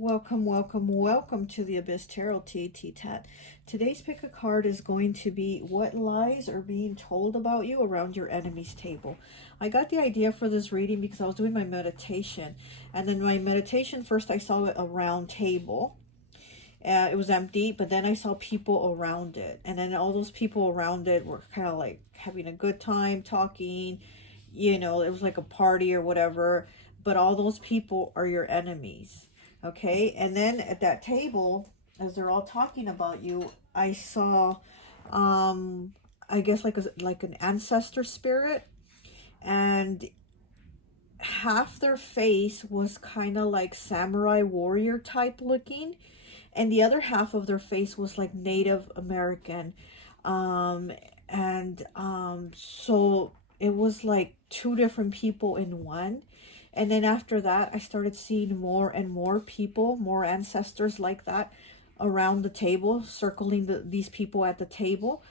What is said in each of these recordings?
Welcome, welcome, welcome to the Abyss Tarot T.A.T. Today's pick a card is going to be what lies are being told about you around your enemy's table. I got the idea for this reading because I was doing my meditation. And then my meditation, first I saw a round table. It was empty, but then I saw people around it. And then all those people around it were kind of like having a good time, talking. You know, it was like a party or whatever. But all those people are your enemies. Okay, and then at that table, as they're all talking about you, I saw, I guess like an ancestor spirit, and half their face was kind of like samurai warrior type looking, and the other half of their face was like Native American, so it was like two different people in one. And then after that, I started seeing more and more people, more ancestors like that around the table, circling these people at the table.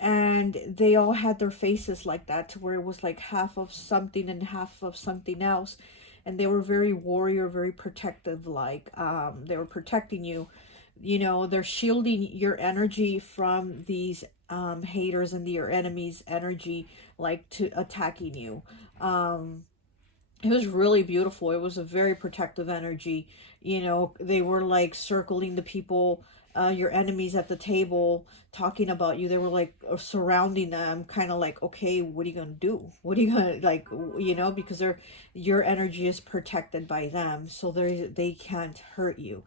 And they all had their faces like that, to where it was like half of something and half of something else. And they were very warrior, very protective, like they were protecting you. You know, they're shielding your energy from these haters and your enemies' energy, like to attacking you. It was really beautiful. It was a very protective energy. You know, they were like circling the people, your enemies at the table, talking about you. They were like surrounding them, kind of like, okay, what are you gonna do? What are you gonna, like, you know, because your energy is protected by them, so they can't hurt you.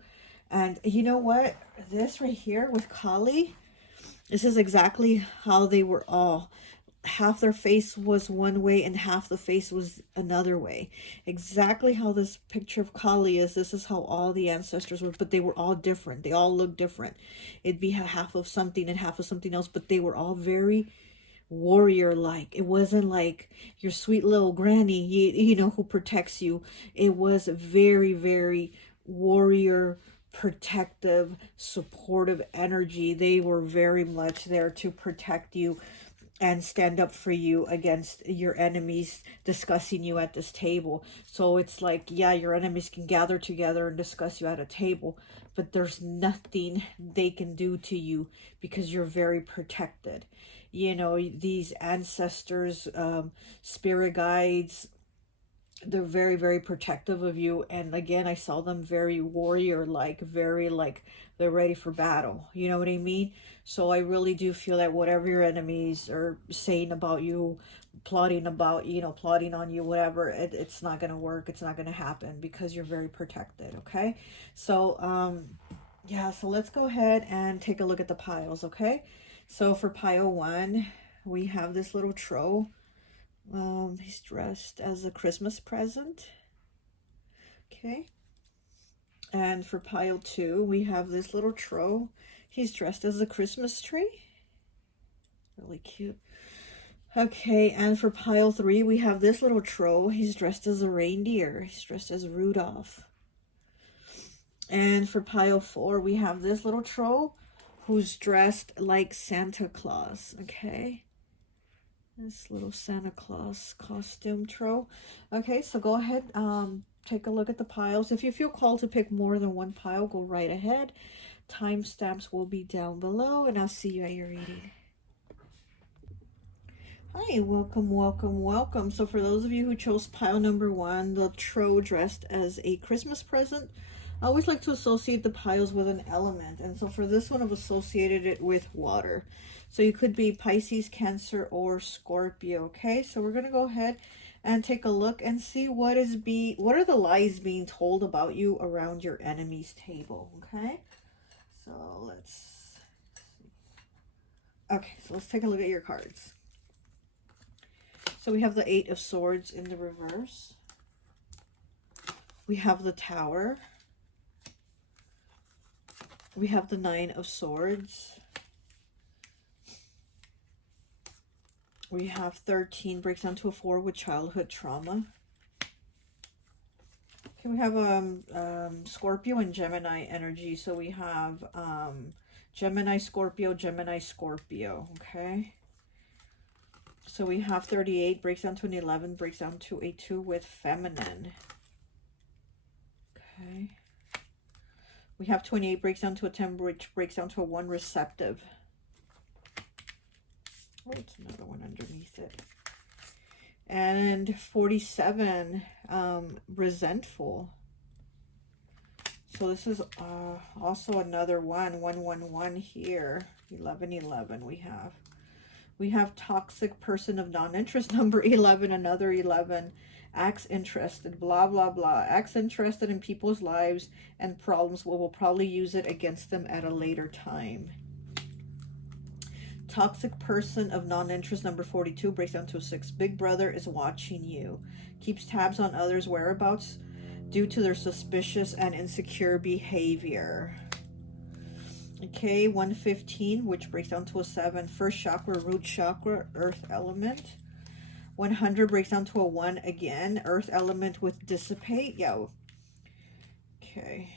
And you know what? This right here with Kali, this is exactly how they were all. Half their face was one way and half the face was another way. Exactly how this picture of Kali is, this is how all the ancestors were, but they were all different. They all looked different. It'd be half of something and half of something else, but they were all very warrior-like. It wasn't like your sweet little granny, you know, who protects you. It was very, very warrior, protective, supportive energy. They were very much there to protect you and stand up for you against your enemies discussing you at this table. So it's like, yeah, your enemies can gather together and discuss you at a table, but there's nothing they can do to you because you're very protected. You know, these ancestors, spirit guides, they're very, very protective of you. And again, I saw them very warrior like, very like they're ready for battle, you know what I mean? So I really do feel that whatever your enemies are saying about you, plotting about, you know, plotting on you, whatever, it's not going to work. It's not going to happen because you're very protected. Okay, so yeah, so let's go ahead and take a look at the piles. Okay, so for pile 1, we have this little troll. He's dressed as a Christmas present. Okay. And for pile 2, we have this little troll. He's dressed as a Christmas tree. Really cute. Okay, and for pile 3, we have this little troll. He's dressed as a reindeer. He's dressed as Rudolph. And for pile 4, we have this little troll who's dressed like Santa Claus. Okay. This little Santa Claus costume troll. Okay, so go ahead, take a look at the piles. If you feel called to pick more than one pile, go right ahead. Timestamps will be down below, and I'll see you at your reading. Hi, welcome, welcome, welcome. So for those of you who chose pile number 1, the troll dressed as a Christmas present, I always like to associate the piles with an element. And so for this one, I've associated it with water. So you could be Pisces, Cancer, or Scorpio. Okay, so we're going to go ahead and take a look and see what are the lies being told about you around your enemy's table. Okay, so let's see. Okay, so let's take a look at your cards. So we have the 8 of Swords in the reverse. We have the Tower. We have the 9 of Swords. We have 13 breaks down to a 4 with childhood trauma. Okay, we have Scorpio and Gemini energy. So we have Gemini, Scorpio, Gemini, Scorpio. Okay. So we have 38 breaks down to an 11, breaks down to a 2 with feminine. Okay. We have 28 breaks down to a 10, which breaks down to a 1 receptive. Oh, it's another one underneath it. And 47, resentful. So this is also another one, 111 here. 1111 we have. We have toxic person of non-interest, number 11, another 11. Acts interested, blah, blah, blah. Acts interested in people's lives and problems. Will probably use it against them at a later time. Toxic person of non-interest, number 42, breaks down to a 6. Big brother is watching you. Keeps tabs on others' whereabouts due to their suspicious and insecure behavior. Okay, 115, which breaks down to a 7. First chakra, root chakra, earth element. 100 breaks down to a 1 again. Earth element with dissipate. Yeah. Okay.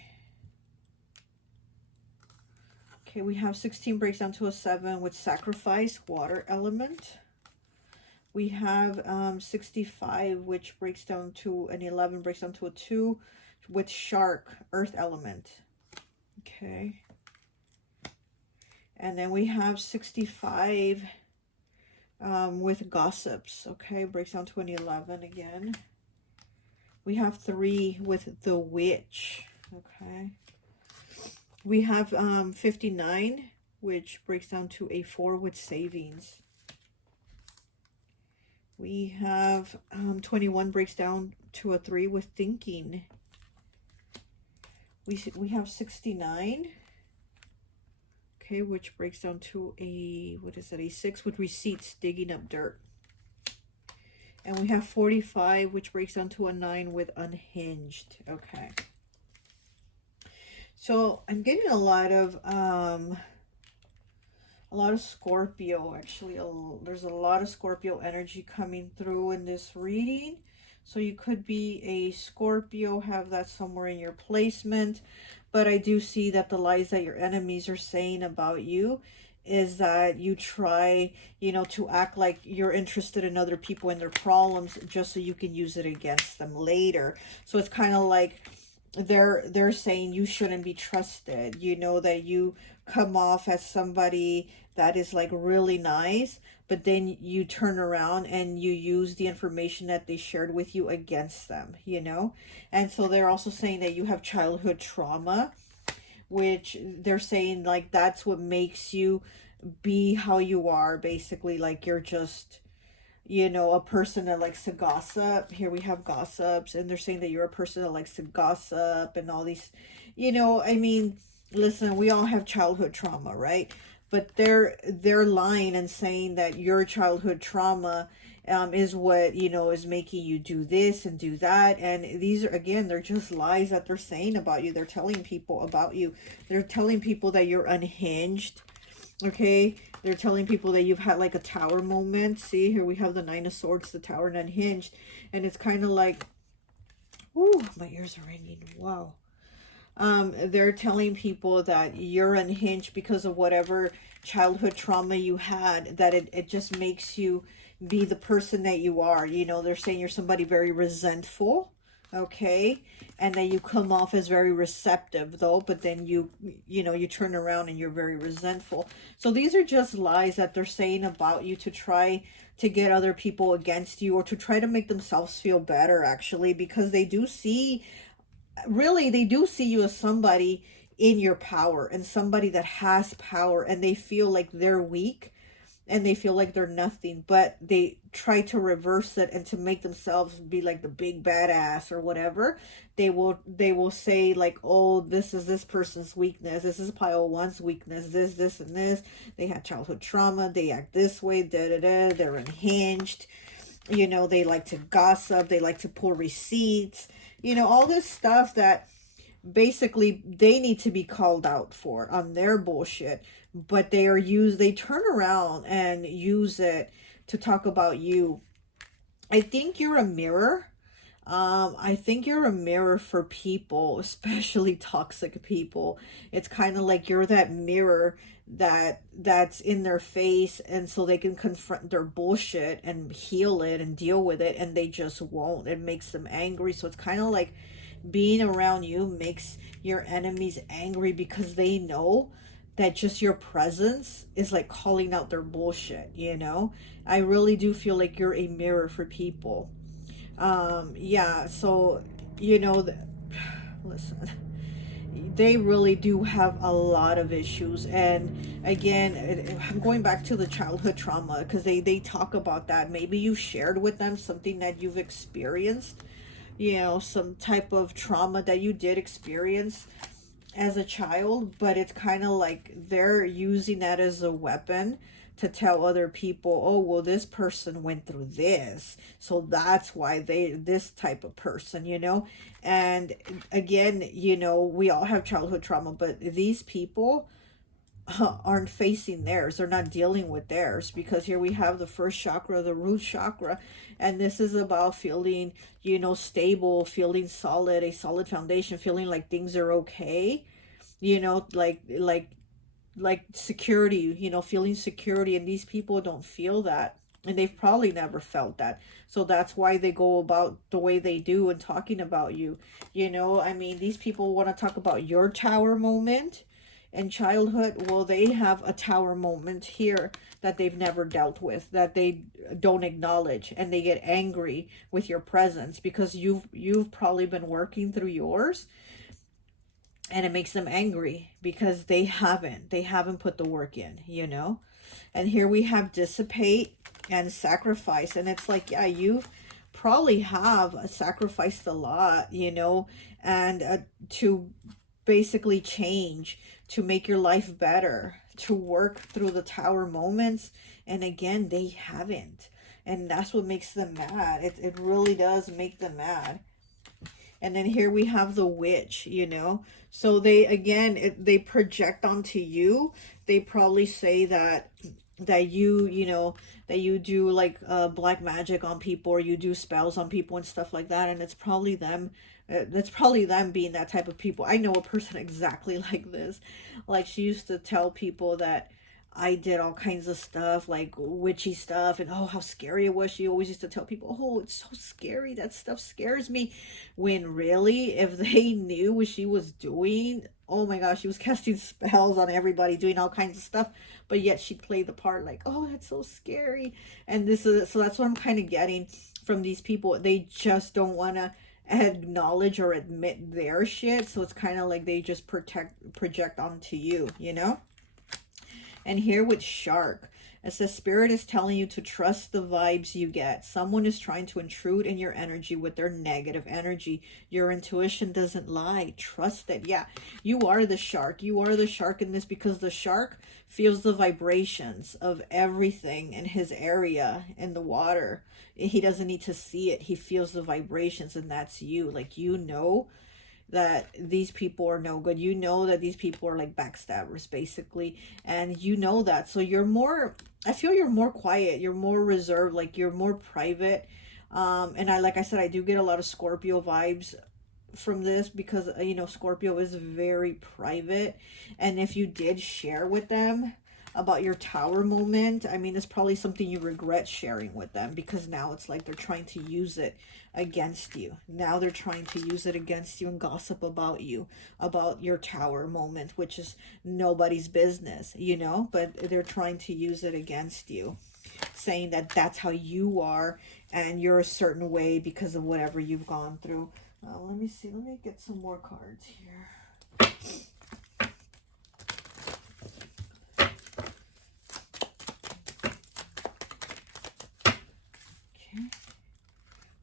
Okay, we have 16 breaks down to a 7 with sacrifice, water element. We have 65, which breaks down to an 11, breaks down to a 2 with shark, earth element. Okay. And then we have 65 with gossips. Okay, breaks down to an 11 again. We have 3 with the witch. Okay. We have 59, which breaks down to a 4 with savings. We have 21 breaks down to a 3 with thinking. We have 69. Okay, which breaks down to a, what is that, a 6 with receipts, digging up dirt. And we have 45, which breaks down to a 9 with unhinged. Okay. So I'm getting a lot of Scorpio, actually. There's a lot of Scorpio energy coming through in this reading. So you could be a Scorpio, have that somewhere in your placement. But I do see that the lies that your enemies are saying about you is that you try, you know, to act like you're interested in other people and their problems just so you can use it against them later. So it's kind of like they're saying you shouldn't be trusted, you know, that you come off as somebody that is like really nice, but then you turn around and you use the information that they shared with you against them, you know. And so they're also saying that you have childhood trauma, which they're saying like that's what makes you be how you are, basically. Like you're just, you know, a person that likes to gossip. Here we have gossips, and they're saying that you're a person that likes to gossip and all these, you know, I mean, listen, we all have childhood trauma, right? But they're lying and saying that your childhood trauma is what, you know, is making you do this and do that. And these are, again, they're just lies that they're saying about you. They're telling people about you. They're telling people that you're unhinged. Okay, they're telling people that you've had like a tower moment. See, here we have the 9 of Swords, the tower, and unhinged. And it's kind of like, ooh, my ears are ringing. Wow. They're telling people that you're unhinged because of whatever childhood trauma you had, that it just makes you be the person that you are. You know, they're saying you're somebody very resentful. Okay, and then you come off as very receptive though, but then you know, you turn around and you're very resentful. So these are just lies that they're saying about you to try to get other people against you, or to try to make themselves feel better, actually, because they do see, really, they do see you as somebody in your power and somebody that has power, and they feel like they're weak and they feel like they're nothing, but they try to reverse it and to make themselves be like the big badass or whatever. They will say like, oh, this is this person's weakness, this is pile one's weakness, this and this. They had childhood trauma, they act this way, they're unhinged, you know, they like to gossip, they like to pull receipts, you know, all this stuff that basically they need to be called out for on their bullshit. But they turn around and use it to talk about you. I think you're a mirror. I think you're a mirror for people, especially toxic people. It's kind of like you're that mirror that's in their face, and so they can confront their bullshit and heal it and deal with it, and they just won't. It makes them angry. So it's kind of like being around you makes your enemies angry because they know that just your presence is like calling out their bullshit, you know? I really do feel like you're a mirror for people. Yeah, so, you know, listen, they really do have a lot of issues. And again, I'm going back to the childhood trauma, because they talk about that. Maybe you shared with them something that you've experienced, you know, some type of trauma that you did experience as a child, but it's kind of like they're using that as a weapon to tell other people, oh, well, this person went through this, so that's why they this type of person, you know. And again, you know, we all have childhood trauma, but these people aren't facing theirs. They're not dealing with theirs, because here we have the first chakra, the root chakra, and this is about feeling, you know, stable, feeling solid, a solid foundation, feeling like things are okay, you know, like security, you know, feeling security. And these people don't feel that, and they've probably never felt that, so that's why they go about the way they do and talking about you, you know. I mean, these people want to talk about your tower moment in childhood. Well, they have a tower moment here that they've never dealt with, that they don't acknowledge, and they get angry with your presence because you've probably been working through yours, and it makes them angry because they haven't put the work in, you know. And here we have dissipate and sacrifice, and it's like, yeah, you probably have sacrificed a lot, you know, and to basically change, to make your life better, to work through the tower moments. And again, they haven't, and that's what makes them mad. It really does make them mad. And then here we have the witch, you know. So they, again, they project onto you. They probably say that you know, that you do like black magic on people, or you do spells on people and stuff like that. And it's probably them. That's probably them being that type of people. I know a person exactly like this. Like, she used to tell people that I did all kinds of stuff, like witchy stuff, and oh, how scary it was. She always used to tell people, oh, it's so scary, that stuff scares me. When really, if they knew what she was doing, oh my gosh, she was casting spells on everybody, doing all kinds of stuff, but yet she played the part like, oh, that's so scary. And this is, so that's what I'm kind of getting from these people. They just don't want to acknowledge or admit their shit, so it's kind of like they just project onto you, you know. And here with shark, it says spirit is telling you to trust the vibes you get. Someone is trying to intrude in your energy with their negative energy. Your intuition doesn't lie. Trust it. Yeah, you are the shark. You are the shark in this, because the shark feels the vibrations of everything in his area in the water. He doesn't need to see it. He feels the vibrations, and that's you. Like, you know that these people are no good. You know that these people are like backstabbers, basically. And you know that. So you're more, I feel you're more quiet. You're more reserved. Like, you're more private. And like I said, I do get a lot of Scorpio vibes from this, because, you know, Scorpio is very private. And if you did share with them about your tower moment, I mean, it's probably something you regret sharing with them, because now it's like they're trying to use it against you. Now they're trying to use it against you and gossip about you, about your tower moment, which is nobody's business, you know, but they're trying to use it against you, saying that that's how you are and you're a certain way because of whatever you've gone through. Let me see, let me get some more cards here.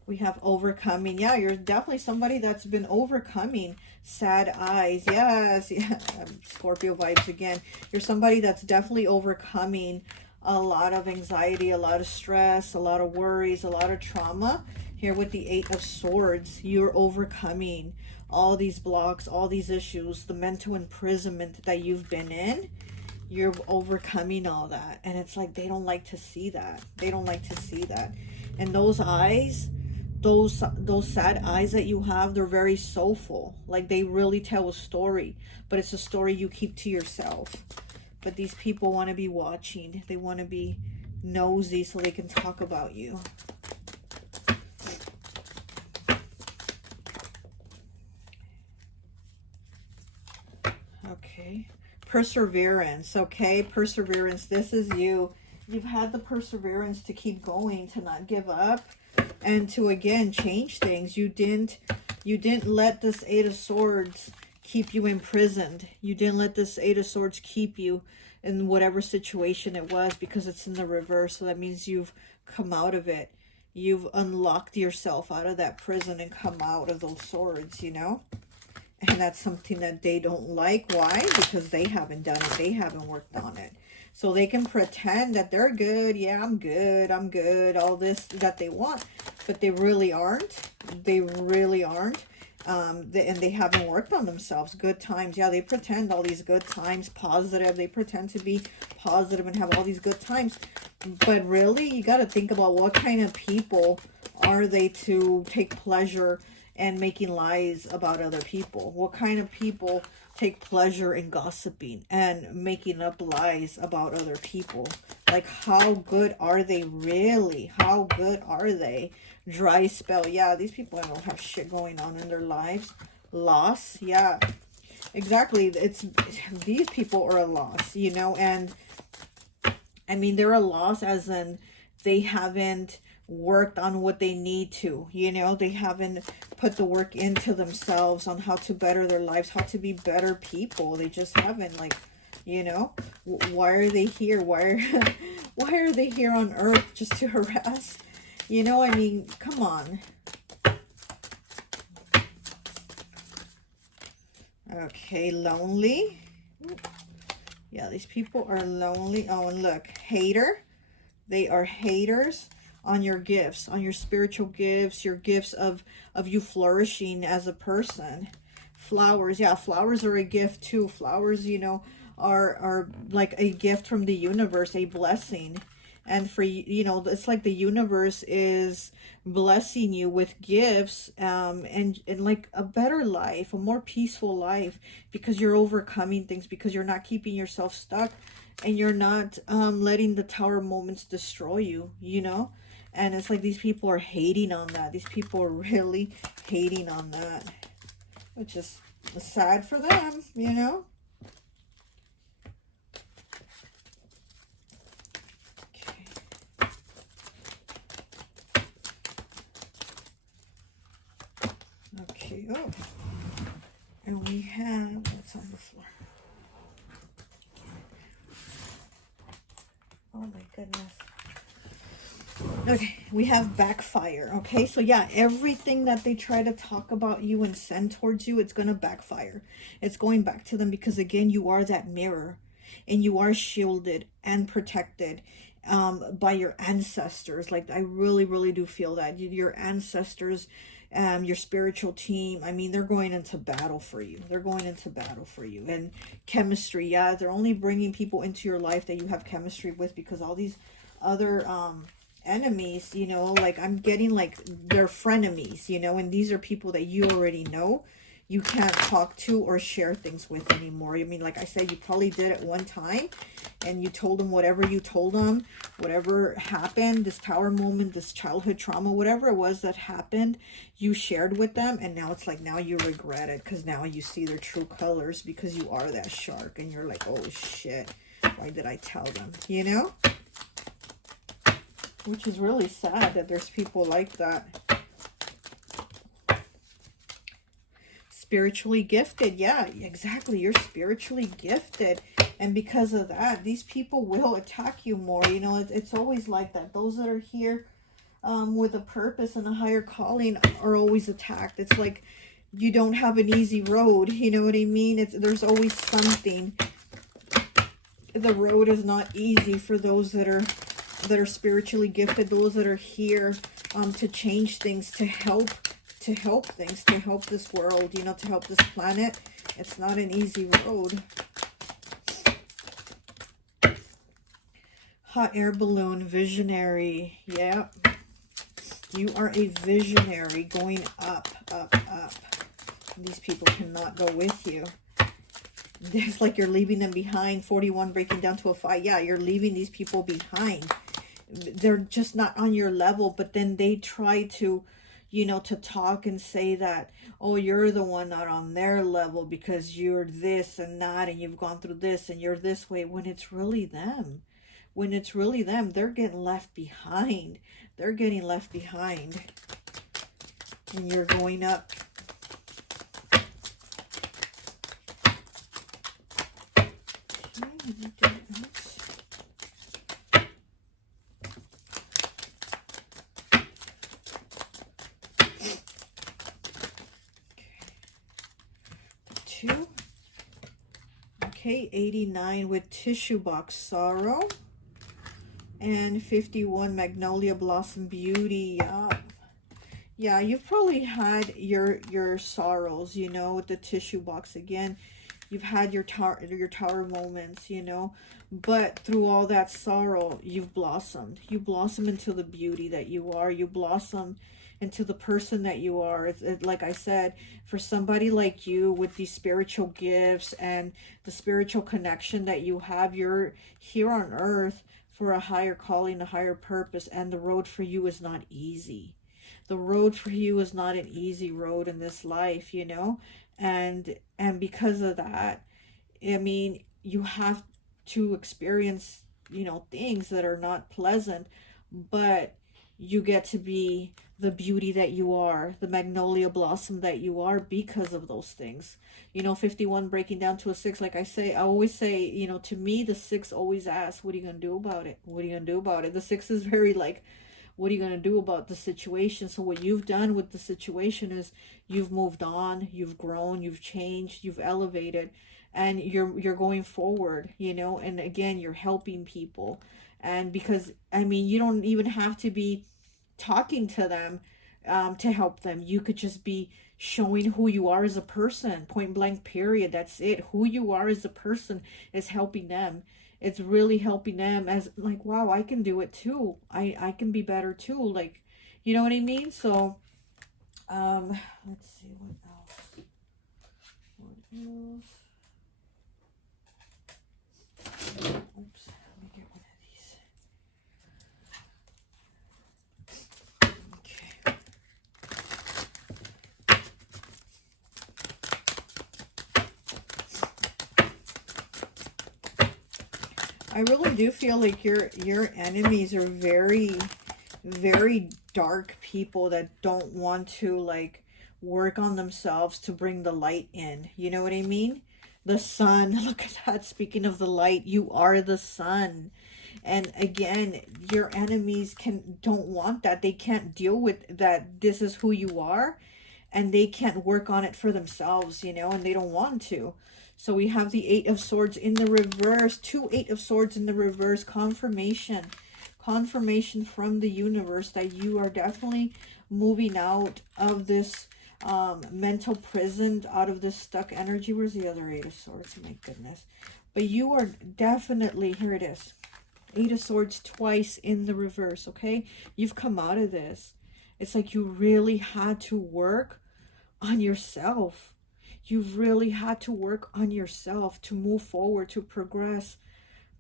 We have overcoming. Yeah, you're definitely somebody that's been overcoming sad eyes. Yes, yeah. Scorpio vibes again. You're somebody that's definitely overcoming a lot of anxiety, a lot of stress, a lot of worries, a lot of trauma. Here with the 8 of Swords, you're overcoming all these blocks, all these issues, the mental imprisonment that you've been in. You're overcoming all that. And it's like they don't like to see that. They don't like to see that. And those eyes, those sad eyes that you have, they're very soulful. Like, they really tell a story, but it's a story you keep to yourself. But these people want to be watching. They want to be nosy so they can talk about you. Okay. Perseverance. Okay. Perseverance. This is you. You've had the perseverance to keep going, to not give up, and to, again, change things. You didn't let this Eight of Swords keep you imprisoned. You didn't let this Eight of Swords keep you in whatever situation it was, because it's in the reverse. So that means you've come out of it. You've unlocked yourself out of that prison and come out of those swords, you know? And that's something that they don't like. Why? Because they haven't done it. They haven't worked on it. So they can pretend that they're good. Yeah, I'm good. All this that they want. But they really aren't. They really aren't. And they haven't worked on themselves. Good times. Yeah, they pretend all these good times. Positive. They pretend to be positive and have all these good times. But really, you got to think about what kind of people are they to take pleasure and making lies about other people. What kind of people take pleasure in gossiping and making up lies about other people? Like, how good are they really? How good are they? Dry spell. Yeah, these people don't have shit going on in their lives. Loss. Yeah, exactly. These people are a loss, you know, and I mean, they're a loss as in they haven't worked on what they need to, you know, they haven't put the work into themselves on how to better their lives, how to be better people. They just haven't, like, you know, why are they here? Why are they here on earth? Just to harass, you know? I mean, come on. Okay, lonely. Yeah, these people are lonely. Oh, and look, hater. They are haters on your gifts, on your spiritual gifts, your gifts of you flourishing as a person. Flowers. Yeah, flowers are a gift too. Flowers, you know, are like a gift from the universe, a blessing. And for, you know, it's like the universe is blessing you with gifts, and like a better life, a more peaceful life, because you're overcoming things, because you're not keeping yourself stuck, and you're not letting the tower moments destroy you, you know? And it's like these people are hating on that. These people are really hating on that, which is sad for them, you know? Okay, oh, and we have, what's on the floor? Oh my goodness. Okay, we have backfire. Okay, so yeah, everything that they try to talk about you and send towards you, it's going to backfire. It's going back to them, because again, you are that mirror, and you are shielded and protected by your ancestors. Like, I really do feel that your ancestors, your spiritual team, I mean, they're going into battle for you. They're going into battle for you. And chemistry, yeah, they're only bringing people into your life that you have chemistry with, because all these other enemies, you know, like I'm getting like they're frenemies, you know, and these are people that you already know you can't talk to or share things with anymore. I mean, like I said, you probably did it one time and you told them whatever you told them, whatever happened, this tower moment, this childhood trauma, whatever it was that happened, you shared with them. And now it's like, now you regret it, because now you see their true colors, because you are that shark and you're like, oh shit, why did I tell them, you know? Which is really sad that there's people like that. Spiritually gifted. Yeah, exactly. You're spiritually gifted. And because of that, these people will attack you more. You know, it's always like that. Those that are here with a purpose and a higher calling are always attacked. It's like you don't have an easy road. You know what I mean? There's always something. The road is not easy for those that are spiritually gifted, those that are here to change things, to help things, to help this world, you know, to help this planet. It's not an easy road. Hot air balloon, visionary. Yeah, you are a visionary going up, up, up. These people cannot go with you. It's like you're leaving them behind. 41 breaking down to a 5. Yeah, you're leaving these people behind. They're just not on your level, but then they try to, you know, to talk and say that, oh, you're the one not on their level because you're this and that and you've gone through this and you're this way, when it's really them. When it's really them, they're getting left behind. They're getting left behind. And you're going up. Okay, 89 with tissue box sorrow, and 51 magnolia blossom beauty. Yeah, you've probably had your sorrows, you know, with the tissue box again. You've had your tower moments, you know, but through all that sorrow, you've blossomed. You blossom into the beauty that you are. You blossom into the person that you are. Like I said, for somebody like you with these spiritual gifts and the spiritual connection that you have, you're here on earth for a higher calling, a higher purpose, and the road for you is not easy. The road for you is not an easy road in this life, you know, and because of that, I mean, you have to experience, you know, things that are not pleasant, but you get to be the beauty that you are, the magnolia blossom that you are because of those things. You know, 51 breaking down to a 6, like I always say, you know, to me, the 6 always asks, what are you going to do about it? What are you going to do about it? The 6 is very like, what are you going to do about the situation? So what you've done with the situation is you've moved on, you've grown, you've changed, you've elevated, and you're going forward, you know, and again, you're helping people. And because, I mean, you don't even have to be talking to them to help them. You could just be showing who you are as a person, point blank, period. That's it. Who you are as a person is helping them. It's really helping them as like, wow, I can do it too. I can be better too. Like, you know what I mean? So, let's see what else. What else? Oops, let me get one of these. Okay. I really do feel like your enemies are very, very dark people that don't want to like work on themselves to bring the light in. You know what I mean? The sun, look at that. Speaking of the light, you are the sun. And again, your enemies don't want that. They can't deal with that. This is who you are, and they can't work on it for themselves, you know, and they don't want to. So we have the 8 of Swords in the reverse, 2 8 of Swords in the reverse, confirmation from the universe that you are definitely moving out of this mental prison, out of this stuck energy. Where's the other 8 of Swords? My goodness. But you are definitely, here it is, 8 of Swords twice in the reverse, okay? You've come out of this. It's like you really had to work on yourself. You've really had to work on yourself to move forward, to progress,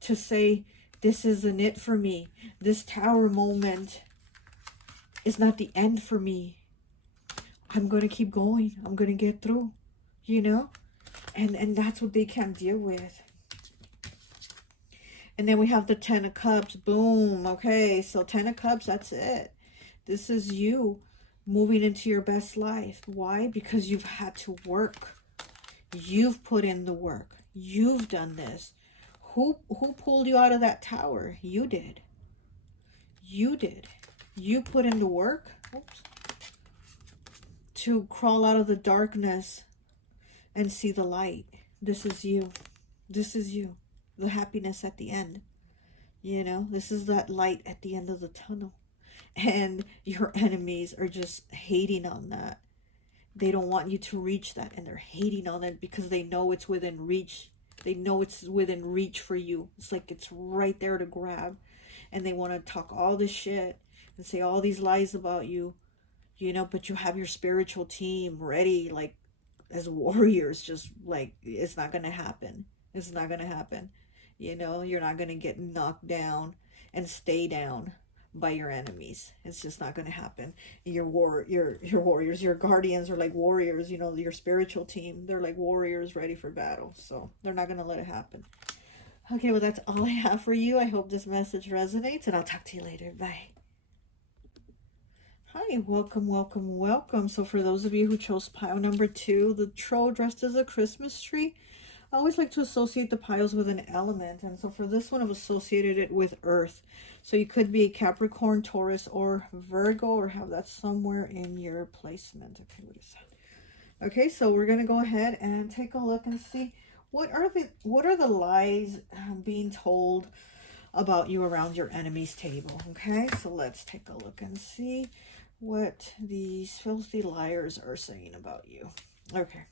to say, this isn't it for me. This tower moment is not the end for me. I'm going to keep going. I'm going to get through, you know? And that's what they can't deal with. And then we have the 10 of Cups. Boom. Okay, so 10 of Cups, that's it. This is you moving into your best life. Why? Because you've had to work. You've put in the work. You've done this. Who pulled you out of that tower? You did. You did. You put in the work. Oops. To crawl out of the darkness and see the light. This is you. This is you. The happiness at the end. You know, this is that light at the end of the tunnel. And your enemies are just hating on that. They don't want you to reach that, and they're hating on it because they know it's within reach. They know it's within reach for you. It's like it's right there to grab. And they want to talk all this shit and say all these lies about you, you know, but you have your spiritual team ready, like as warriors, just like, it's not going to happen. It's not going to happen. You know, you're not going to get knocked down and stay down by your enemies. It's just not going to happen. Your warriors, your guardians are like warriors, you know, your spiritual team. They're like warriors ready for battle. So they're not going to let it happen. Okay, well, that's all I have for you. I hope this message resonates, and I'll talk to you later. Bye. Hi, welcome, welcome, welcome. So for those of you who chose pile number 2, the troll dressed as a Christmas tree, I always like to associate the piles with an element. And so for this one, I've associated it with earth. So you could be a Capricorn, Taurus, or Virgo, or have that somewhere in your placement. Okay, what is that? Okay, so we're going to go ahead and take a look and see what are the lies being told about you around your enemy's table. Okay, so let's take a look and see what these filthy liars are saying about you. Okay,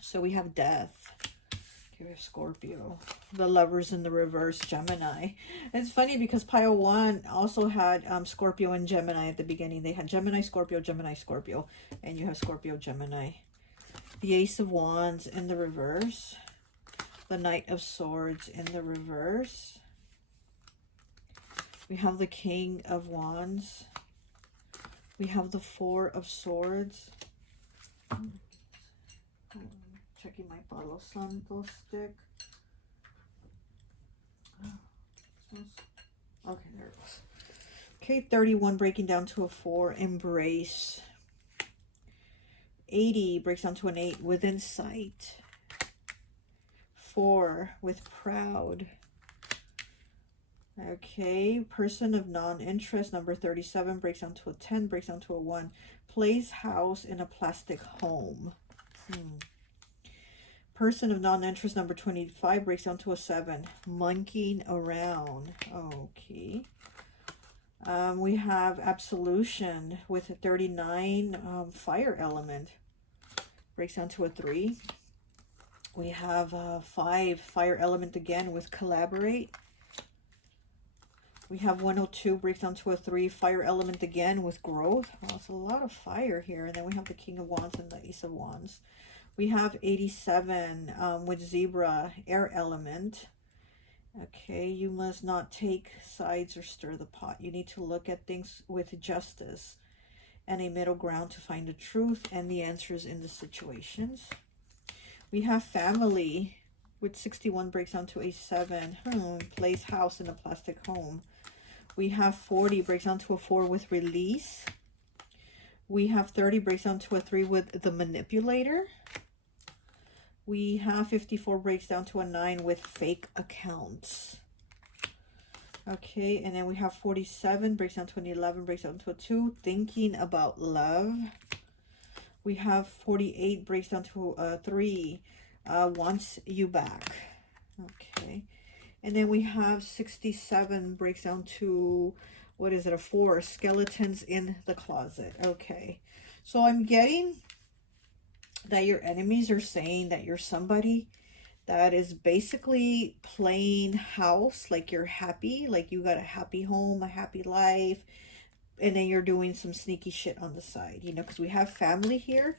so we have death. Okay, we have Scorpio, the lovers in the reverse, Gemini. It's funny because pile 1 also had Scorpio and Gemini at the beginning. They had Gemini, Scorpio, Gemini, Scorpio, and you have Scorpio, Gemini. The Ace of Wands in the reverse, the Knight of Swords in the reverse. We have the King of Wands. We have the Four of Swords. Checking my Palo Santo stick. Okay, there it goes. Okay, 31 breaking down to a 4, Embrace. 80 breaks down to an 8, Within Sight. 4 with Proud. Okay, Person of Non-Interest, number 37, breaks down to a 10, breaks down to a 1. Plays house in a plastic home. Person of Non-Interest, number 25, breaks down to a 7. Monkeying around. Okay. We have Absolution with a 39, Fire Element. Breaks down to a 3. We have 5, Fire Element again with Collaborate. We have 102, breaks down to a 3, Fire Element again with Growth. Well, it's a lot of fire here. And then we have the King of Wands and the Ace of Wands. We have 87 with Zebra, Air Element. Okay, you must not take sides or stir the pot. You need to look at things with justice and a middle ground to find the truth and the answers in the situations. We have Family with 61, breaks down to a 7. Plays house in a plastic home. We have 40, breaks down to a 4 with Release. We have 30, breaks down to a 3 with The Manipulator. We have 54, breaks down to a 9 with Fake Accounts. Okay, and then we have 47, breaks down to an 11, breaks down to a 2, Thinking About Love. We have 48, breaks down to a 3, Wants You Back. Okay, and then we have 67, breaks down to, what is it, a 4, Skeletons in the Closet. Okay, so I'm getting that your enemies are saying that you're somebody that is basically playing house, like you're happy, like you got a happy home, a happy life, and then you're doing some sneaky shit on the side, you know, because we have Family here,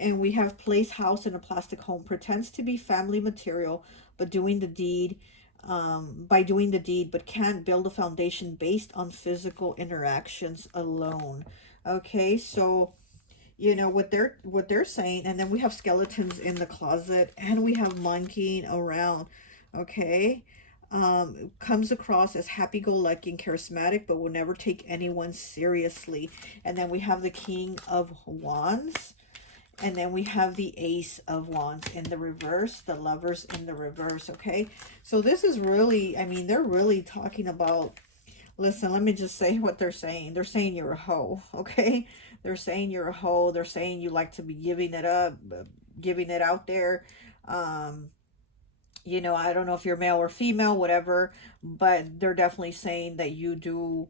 and we have Place house in a plastic home, pretends to be family material, but doing the deed, but can't build a foundation based on physical interactions alone. Okay, so you know what they're saying. And then we have Skeletons in the Closet, and we have Monkeying Around. Okay, comes across as happy-go-lucky and charismatic, but will never take anyone seriously. And then we have the King of Wands, and then we have the Ace of Wands in the reverse, the Lovers in the reverse. Okay, so this is really, I mean, they're really talking about, listen, let me just say what they're saying. They're saying you're a hoe, okay? They're saying you're a hoe. They're saying you like to be giving it up, giving it out there. You know, I don't know if you're male or female, whatever, but they're definitely saying that you do,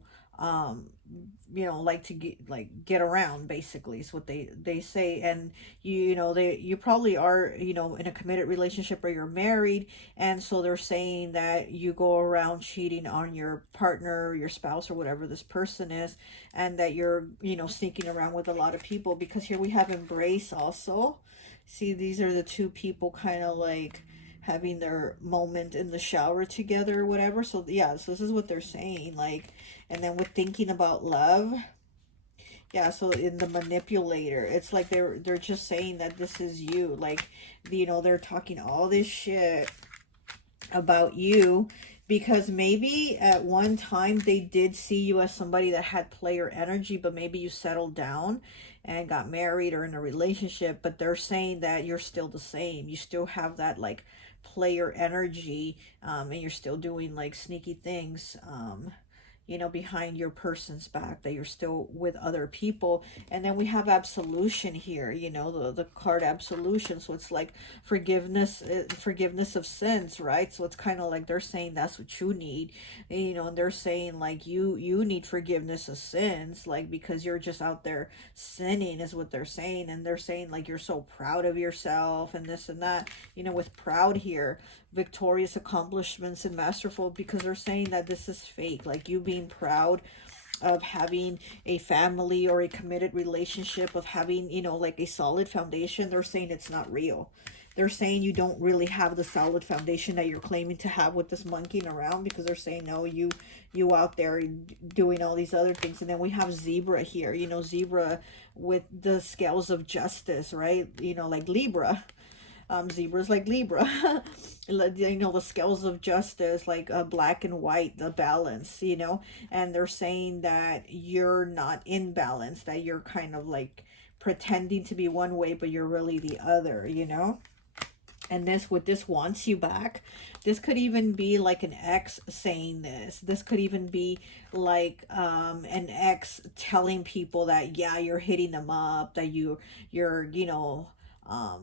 you know, like to get around, basically is what they say. And you know, you probably are, you know, in a committed relationship, or you're married, and so they're saying that you go around cheating on your partner, your spouse, or whatever this person is, and that you're, you know, sneaking around with a lot of people. Because here we have Embrace also. See, these are the two people kind of like having their moment in the shower together or whatever. So yeah, so this is what they're saying, like. And then with thinking about love, yeah, so in the manipulator, it's like they're just saying that this is you, like, you know, they're talking all this shit about you because maybe at one time they did see you as somebody that had player energy, but maybe you settled down and got married or in a relationship, but they're saying that you're still the same. You still have that like player energy, and you're still doing like sneaky things, you know, behind your person's back, that you're still with other people. And then we have absolution here, you know, the card absolution. So it's like forgiveness, forgiveness of sins, right? So it's kind of like they're saying that's what you need, you know, and they're saying like you need forgiveness of sins, like, because you're just out there sinning is what they're saying. And they're saying like you're so proud of yourself and this and that, you know, with proud here, victorious accomplishments and masterful, because they're saying that this is fake, like you being proud of having a family or a committed relationship, of having, you know, like a solid foundation. They're saying it's not real. They're saying you don't really have the solid foundation that you're claiming to have with this monkeying around, because they're saying no, you out there doing all these other things. And then we have zebra here, you know, zebra with the scales of justice, right? You know, like Libra. Zebra's like Libra. You know, the scales of justice, like black and white, the balance, you know. And they're saying that you're not in balance, that you're kind of like pretending to be one way, but you're really the other, you know. And this, what this wants you back, this could even be like an ex saying this. This could even be like an ex telling people that, yeah, you're hitting them up, that you're, you know,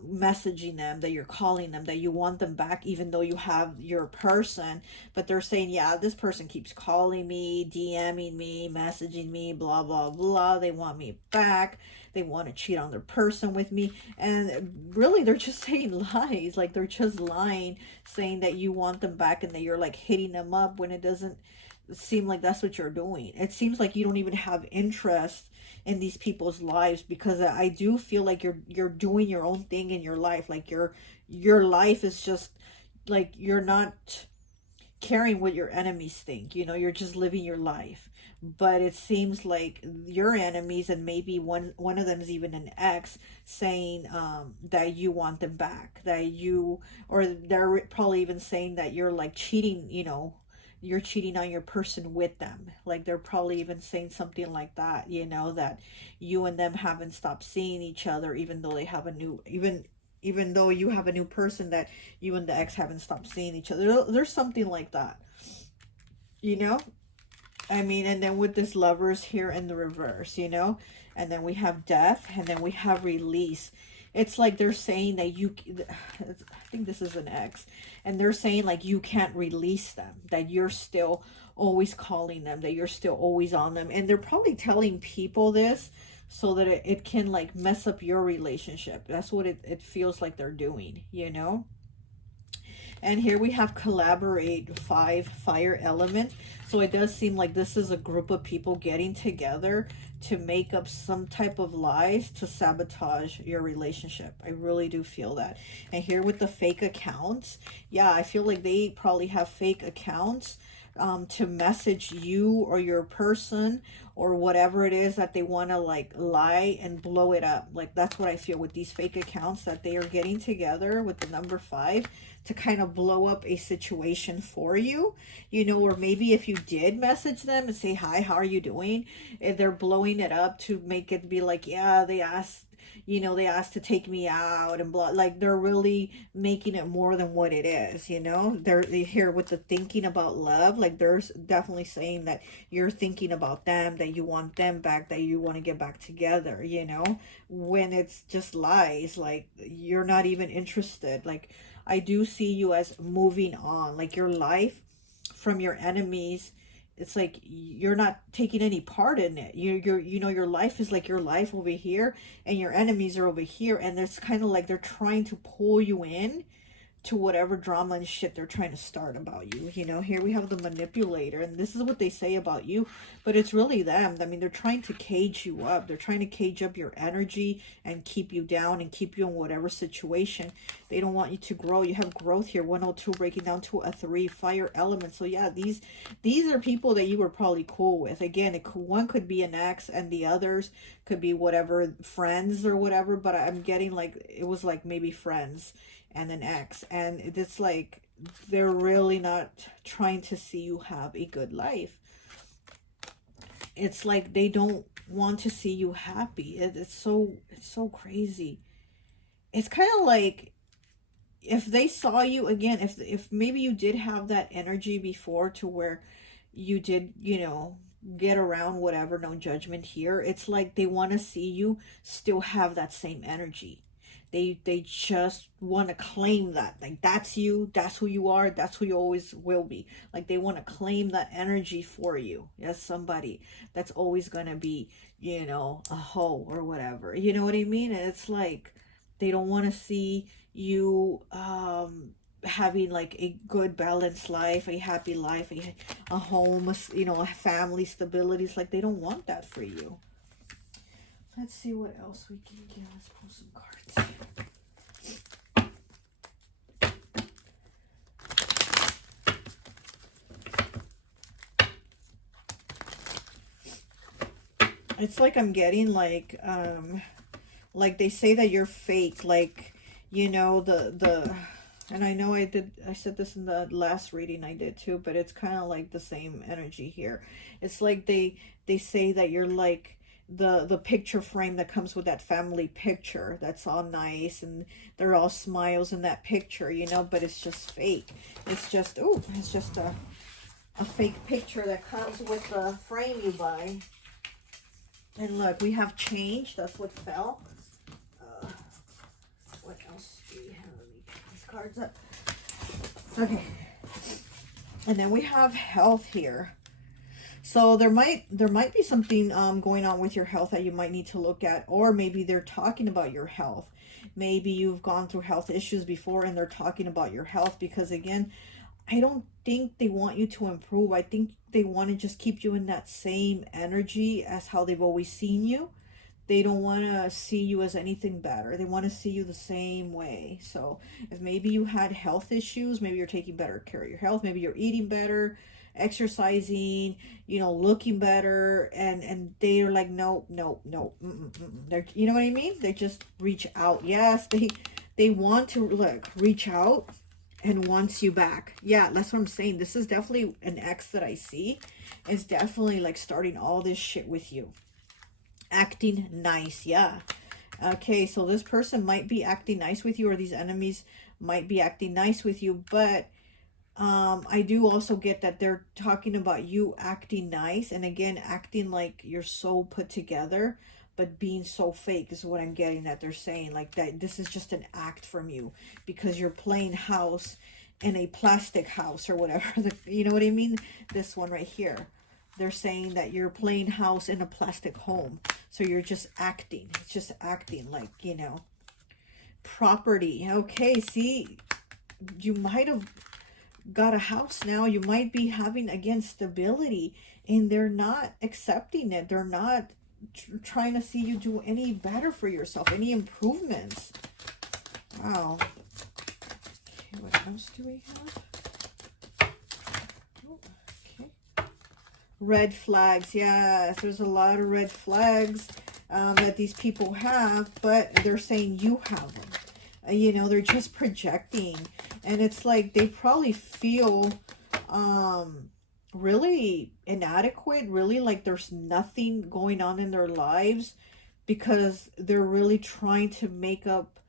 messaging them, that you're calling them, that you want them back, even though you have your person. But they're saying, yeah, this person keeps calling me, DMing me, messaging me, blah, blah, blah. They want me back. They want to cheat on their person with me. And really, they're just saying lies. Like, they're just lying, saying that you want them back and that you're like hitting them up, when it doesn't seem like that's what you're doing. It seems like you don't even have interest in these people's lives, because I do feel like you're doing your own thing in your life. Like your life is just like, you're not caring what your enemies think, you know, you're just living your life. But it seems like your enemies, and maybe one of them is even an ex, saying that you want them back, that you, or they're probably even saying that you're like cheating, you know, you're cheating on your person with them. Like, they're probably even saying something like that, you know, that you and them haven't stopped seeing each other, even though they have a new, even though you have a new person, that you and the ex haven't stopped seeing each other. There's something like that, you know. I mean, and then with this Lovers here in the reverse, you know, and then we have death, and then we have release. It's like they're saying that you, I think this is an ex, and they're saying like you can't release them, that you're still always calling them, that you're still always on them. And they're probably telling people this so that it can like mess up your relationship. That's what it feels like they're doing, you know. And here we have collaborate, 5, fire element. So it does seem like this is a group of people getting together to make up some type of lies to sabotage your relationship. I really do feel that. And here with the fake accounts, yeah, I feel like they probably have fake accounts to message you or your person or whatever it is that they want to like lie and blow it up. Like, that's what I feel with these fake accounts, that they are getting together with the number 5 to kind of blow up a situation for you, you know. Or maybe if you did message them and say, hi, how are you doing, they're blowing it up to make it be like, yeah, they asked, you know, they asked to take me out and blah. Like, they're really making it more than what it is, you know. They're here with the thinking about love. Like, they're definitely saying that you're thinking about them, that you want them back, that you want to get back together, you know, when it's just lies. Like, you're not even interested. Like, I do see you as moving on, like your life from your enemies. It's like you're not taking any part in it. You're you know, your life is like your life over here, and your enemies are over here, and it's kind of like they're trying to pull you in to whatever drama and shit they're trying to start about you. You know, here we have the manipulator, and this is what they say about you, but it's really them. I mean, they're trying to cage you up. They're trying to cage up your energy and keep you down and keep you in whatever situation. They don't want you to grow. You have growth here, 102 breaking down to a 3, fire element. So yeah, these are people that you were probably cool with. Again, one could be an ex and the others could be whatever, friends or whatever, but I'm getting like, it was like maybe friends and an ex, and it's like they're really not trying to see you have a good life. It's like they don't want to see you happy. It's so crazy. It's kind of like if they saw you again, if maybe you did have that energy before to where you did, you know, get around whatever, no judgment here. It's like they want to see you still have that same energy. They just want to claim that, like, that's you, that's who you are, that's who you always will be. Like, they want to claim that energy for you. Yes, somebody that's always going to be, you know, a hoe or whatever. You know what I mean? And it's like they don't want to see you having like a good balanced life, a happy life, a home, you know, a family, stability. It's like they don't want that for you. Let's see what else we can get. Let's pull some cards. It's like I'm getting like they say that you're fake, like, you know, and I know I said this in the last reading I did too, but it's kind of like the same energy here. It's like they say that you're like the picture frame that comes with that family picture that's all nice and they're all smiles in that picture, you know, but it's just fake. It's just, oh, it's just a fake picture that comes with the frame you buy. And look, we have change. That's what fell. What else do we have? Let me pick these cards up. Okay. And then we have health here. So there might be something going on with your health that you might need to look at, or maybe they're talking about your health. Maybe you've gone through health issues before and they're talking about your health, because again, I don't think they want you to improve. I think they want to just keep you in that same energy as how they've always seen you. They don't want to see you as anything better. They want to see you the same way. So if maybe you had health issues, maybe you're taking better care of your health, maybe you're eating better, exercising, you know, looking better, and they're like, no. They're, you know what I mean? They just reach out. Yes, they want to, look, reach out and wants you back. Yeah, that's what I'm saying. This is definitely an ex that I see. It's definitely like starting all this shit with you. Acting nice, yeah. Okay, so this person might be acting nice with you, or these enemies might be acting nice with you, but I do also get that they're talking about you acting nice, and again, acting like you're so put together, but being so fake is what I'm getting that they're saying. Like that this is just an act from you because you're playing house in a plastic house or whatever. You know what I mean? This one right here. They're saying that you're playing house in a plastic home. So you're just acting. It's just acting like, you know. Property. Okay, see, you might have got a house now. You might be having, again, stability. And they're not accepting it. They're not trying to see you do any better for yourself, any improvements. Wow. Okay, what else do we have? Oh, okay. Red flags. Yes, there's a lot of red flags that these people have, but they're saying you have them. You know, they're just projecting. And it's like they probably feel really inadequate, really like there's nothing going on in their lives, because they're really trying to make up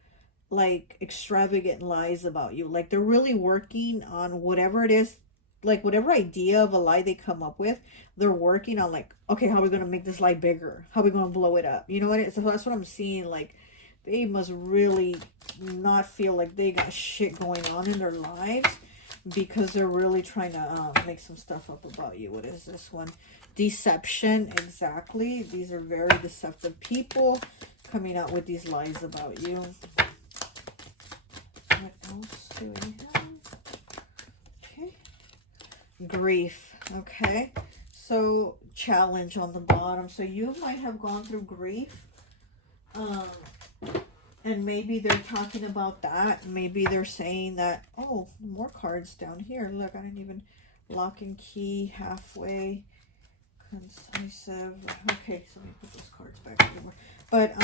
like extravagant lies about you. Like they're really working on whatever it is, like whatever idea of a lie they come up with, they're working on like, okay, how are we going to make this lie bigger? How are we going to blow it up? You know what? So that's what I'm seeing. Like they must really not feel like they got shit going on in their lives, because they're really trying to make some stuff up about you. What is this one? Deception. Exactly. These are very deceptive people coming out with these lies about you. What else? doing okay. Grief. Okay, so challenge on the bottom. So you might have gone through grief, and maybe they're talking about that. Maybe they're saying that, oh, more cards down here. Look, I didn't even lock and key, halfway, concisive. Okay, so let me put those cards back everywhere. But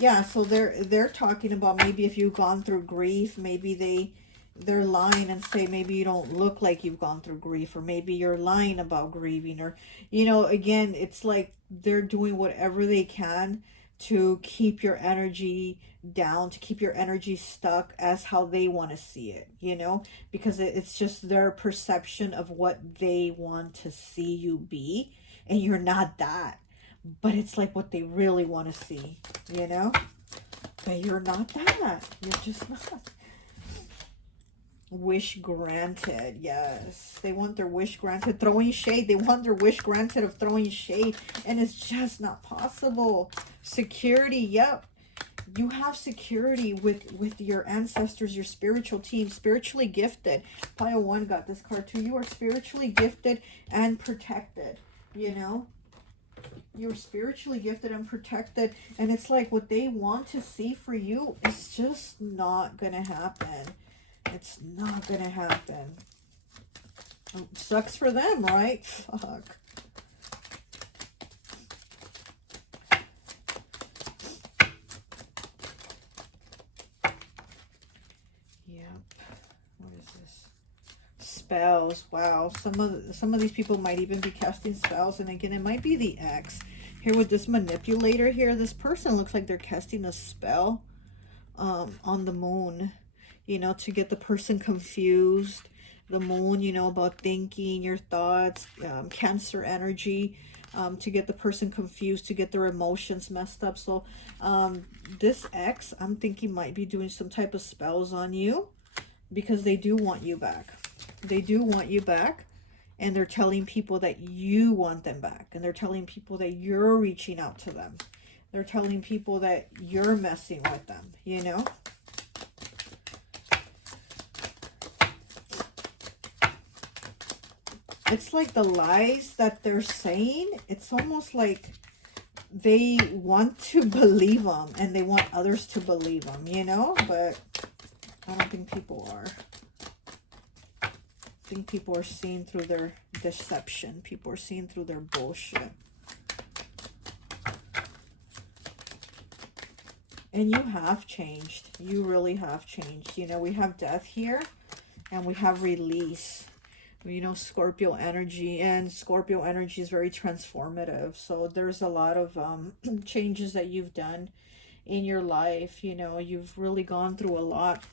yeah, so they're talking about maybe if you've gone through grief, maybe they're lying and say maybe you don't look like you've gone through grief, or maybe you're lying about grieving, or, you know, again, it's like they're doing whatever they can to keep your energy down, to keep your energy stuck as how they want to see it, you know, because it's just their perception of what they want to see you be, and you're not that, but it's like what they really want to see, you know, but you're not that, you're just not. Wish granted. Yes, they want their wish granted. Throwing shade. They want their wish granted of throwing shade, and it's just not possible. Security. Yep, you have security with your ancestors, your spiritual team, spiritually gifted. Pile 1 got this card too. You are spiritually gifted and protected, you know, you're spiritually gifted and protected, and it's like what they want to see for you is just not gonna happen. It's not gonna happen. Sucks for them, right? Fuck. Yep. What is this? Spells. Wow. Some of these people might even be casting spells, and again, it might be the ex. Here with this manipulator here, this person looks like they're casting a spell on the moon, you know, to get the person confused. The moon, you know, about thinking, your thoughts, Cancer energy, to get the person confused, to get their emotions messed up. So this ex, I'm thinking, might be doing some type of spells on you, because they do want you back. They do want you back, and they're telling people that you want them back, and they're telling people that you're reaching out to them. They're telling people that you're messing with them, you know. It's like the lies that they're saying, it's almost like they want to believe them, and they want others to believe them, you know, but I don't think people are. I think people are seeing through their deception. People are seeing through their bullshit. And you have changed. You really have changed. You know, we have death here, and we have release. You know, Scorpio energy, and Scorpio energy is very transformative. So there's a lot of changes that you've done in your life. You know, you've really gone through a lot.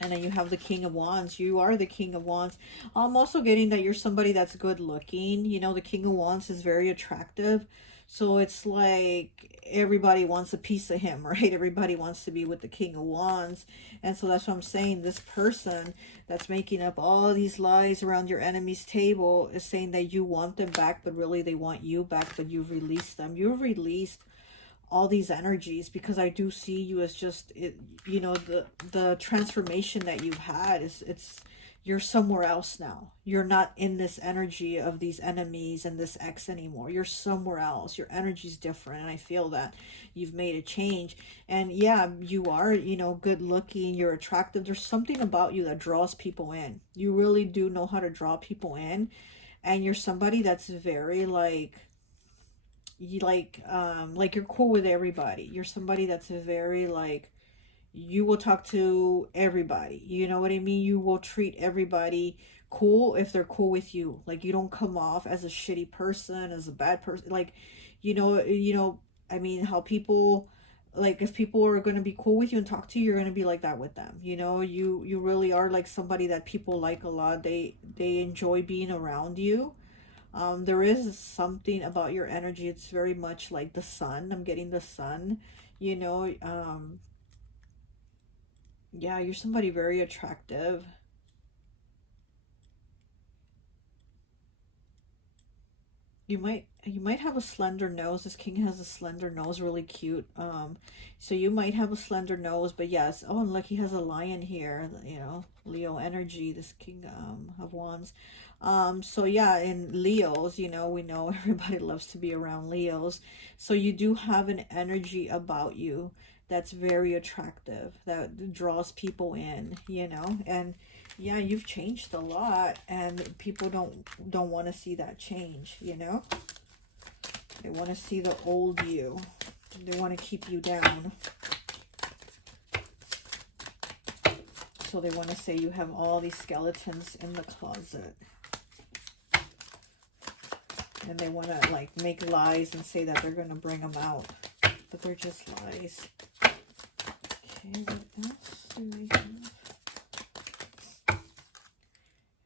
And then you have the King of Wands. You are the King of Wands. I'm also getting that you're somebody that's good looking. You know, the King of Wands is very attractive. So it's like everybody wants a piece of him, right? Everybody wants to be with the King of Wands. And so that's what I'm saying. This person that's making up all these lies around your enemy's table is saying that you want them back, but really they want you back, but you've released them. You've released all these energies, because I do see you as just, you know, the transformation that you've had is, you're somewhere else now. You're not in this energy of these enemies and this ex anymore. You're somewhere else. Your energy's different, and I feel that you've made a change. And yeah, you are, you know, good looking, you're attractive. There's something about you that draws people in. You really do know how to draw people in, and you're somebody that's very like you're cool with everybody. You're somebody that's very like, you will talk to everybody, you know what I mean? You will treat everybody cool if they're cool with you. Like, you don't come off as a shitty person, as a bad person. Like, you know, I mean, how people, like, if people are going to be cool with you and talk to you, you're going to be like that with them. You know, you really are like somebody that people like a lot. They enjoy being around you. There is something about your energy. It's very much like the sun. I'm getting the sun, you know. Yeah, you're somebody very attractive. You might have a slender nose. This king has a slender nose, really cute. So you might have a slender nose, but yes. Oh, and look, he has a lion here. You know, Leo energy. This king of wands. So yeah, in Leos, you know, we know everybody loves to be around Leos. So you do have an energy about you that's very attractive, that draws people in, you know. And yeah, you've changed a lot, and people don't want to see that change, you know. They want to see the old you. They want to keep you down. So they want to say you have all these skeletons in the closet. And they want to like make lies and say that they're going to bring them out, but they're just lies. Okay, what else do we have?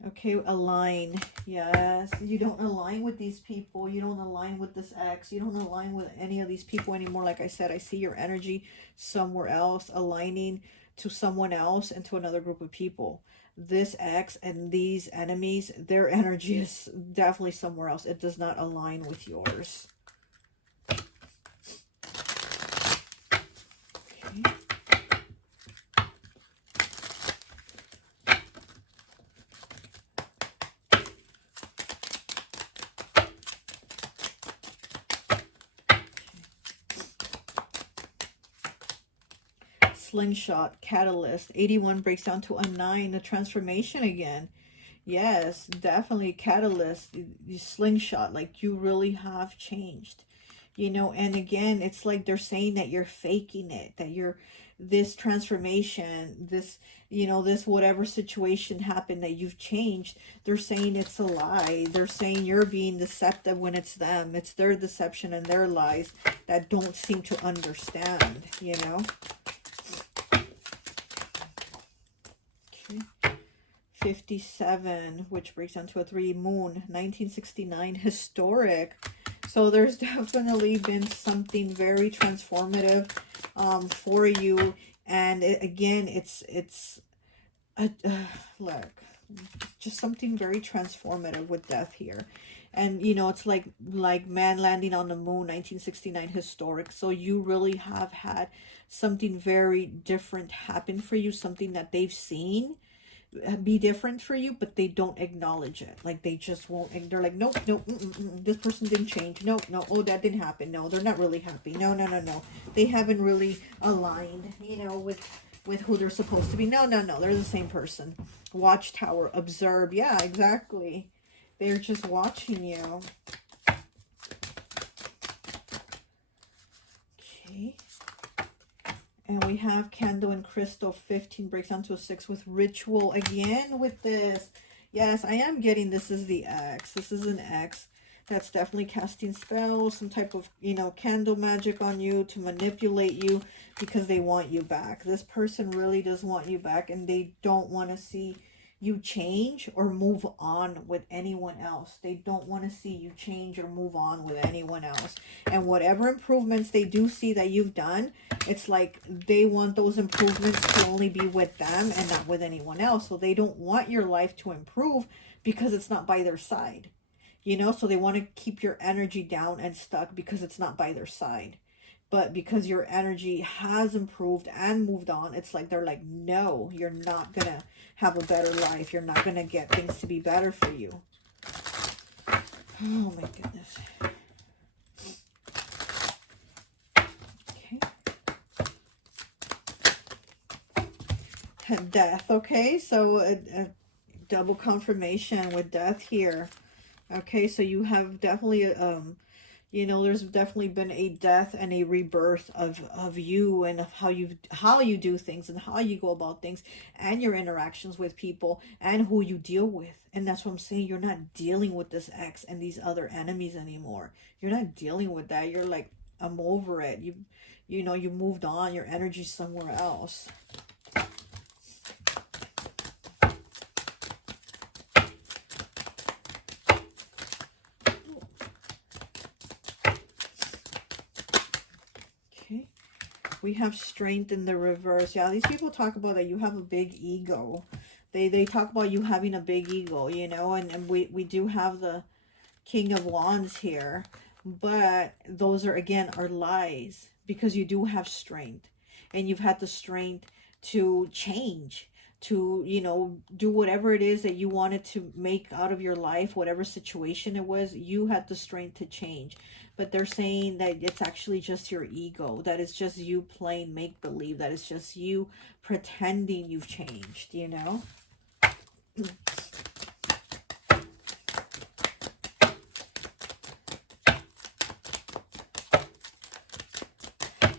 Okay, align. Yes, you don't align with these people. You don't align with this ex. You don't align with any of these people anymore. Like I said, I see your energy somewhere else, aligning to someone else and to another group of people. This ex and these enemies, their energy is definitely somewhere else. It does not align with yours. Okay. Slingshot, catalyst. 81 breaks down to a 9. The transformation again. Yes, definitely catalyst. You slingshot, like you really have changed, you know. And again, it's like they're saying that you're faking it, that you're this transformation, this, you know, this whatever situation happened, that you've changed. They're saying it's a lie. They're saying you're being deceptive when it's them. It's their deception and their lies that don't seem to understand, you know. 57, which breaks down to a 3. Moon, 1969, historic. So there's definitely been something very transformative for you. And again, it's look, just something very transformative with death here. And you know, it's like man landing on the moon, 1969, historic. So you really have had something very different happen for you, something that they've seen be different for you, but they don't acknowledge it. Like they just won't. They're like, nope, nope, this person didn't change. No, no, oh, that didn't happen. No, they're not really happy. No, no, no, no. They haven't really aligned, you know, with who they're supposed to be. No, no, no. They're the same person. Watchtower, observe. Yeah, exactly. They're just watching you. Okay. And we have candle and crystal. 15 breaks down to a 6 with ritual again with this. Yes, I am getting this is the X. This is an X that's definitely casting spells, some type of, you know, candle magic on you to manipulate you because they want you back. This person really does want you back, and they don't want to see you change or move on with anyone else. They don't want to see you change or move on with anyone else. And whatever improvements they do see that you've done, it's like they want those improvements to only be with them and not with anyone else. So they don't want your life to improve because it's not by their side, you know. So they want to keep your energy down and stuck because it's not by their side. But because your energy has improved and moved on, it's like they're like, no, you're not going to have a better life. You're not going to get things to be better for you. Oh, my goodness. Okay. Death, okay? So a double confirmation with death here. Okay, so you have definitely you know, there's definitely been a death and a rebirth of you and of how you do things and how you go about things and your interactions with people and who you deal with. And that's what I'm saying. You're not dealing with this ex and these other enemies anymore. You're not dealing with that. You're like, I'm over it. You know, you moved on. Your energy's somewhere else. We have strength in the reverse. Yeah, these people talk about that you have a big ego. They talk about you having a big ego, you know, and we do have the King of Wands here. But those are, again, are lies, because you do have strength, and you've had the strength to change, to, you know, do whatever it is that you wanted to make out of your life, whatever situation it was. You had the strength to change. But they're saying that it's actually just your ego, that it's just you playing make-believe, that it's just you pretending you've changed, you know.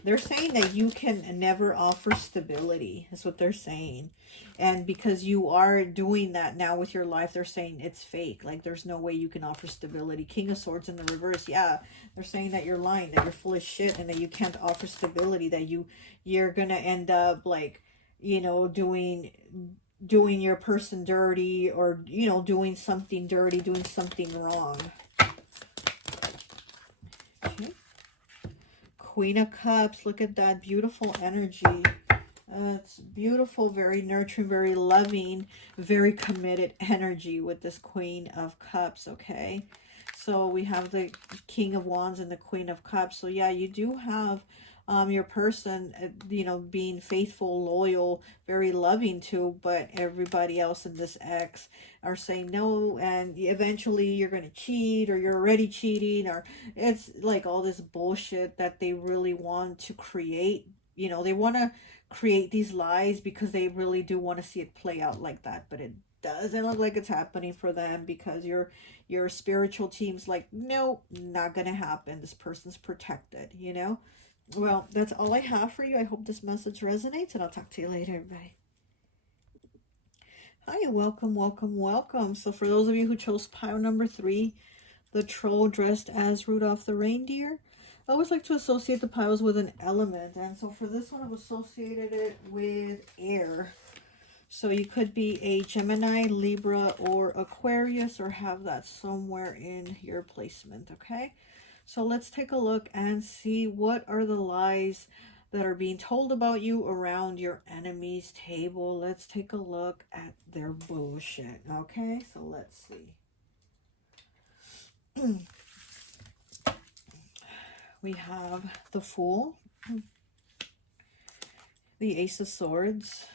They're saying that you can never offer stability. That's what they're saying. And because you are doing that now with your life, they're saying it's fake. Like, there's no way you can offer stability. King of Swords in the reverse. Yeah, they're saying that you're lying, that you're full of shit, and that you can't offer stability, that you're going to end up, like, you know, doing your person dirty, or, you know, doing something dirty, doing something wrong. Okay. Queen of Cups, look at that beautiful energy. It's beautiful, very nurturing, very loving, very committed energy with this Queen of Cups, okay? So we have the King of Wands and the Queen of Cups. So yeah, you do have your person, you know, being faithful, loyal, very loving too, but everybody else in this X are saying no, and eventually you're going to cheat, or you're already cheating, or it's like all this bullshit that they really want to create. You know, they want to create these lies because they really do want to see it play out like that, but it doesn't look like it's happening for them, because your spiritual team's like, no, not gonna happen. This person's protected, you know. Well, that's all I have for you. I hope this message resonates, and I'll talk to you later. Bye. Hi, and welcome, welcome, welcome. So for those of you who chose pile number 3, the troll dressed as Rudolph the reindeer, I always like to associate the piles with an element. And so for this one, I've associated it with air. So you could be a Gemini, Libra, or Aquarius, or have that somewhere in your placement, okay? So let's take a look and see what are the lies that are being told about you around your enemy's table. Let's take a look at their bullshit, okay? So let's see. We have the Fool, the Ace of Swords.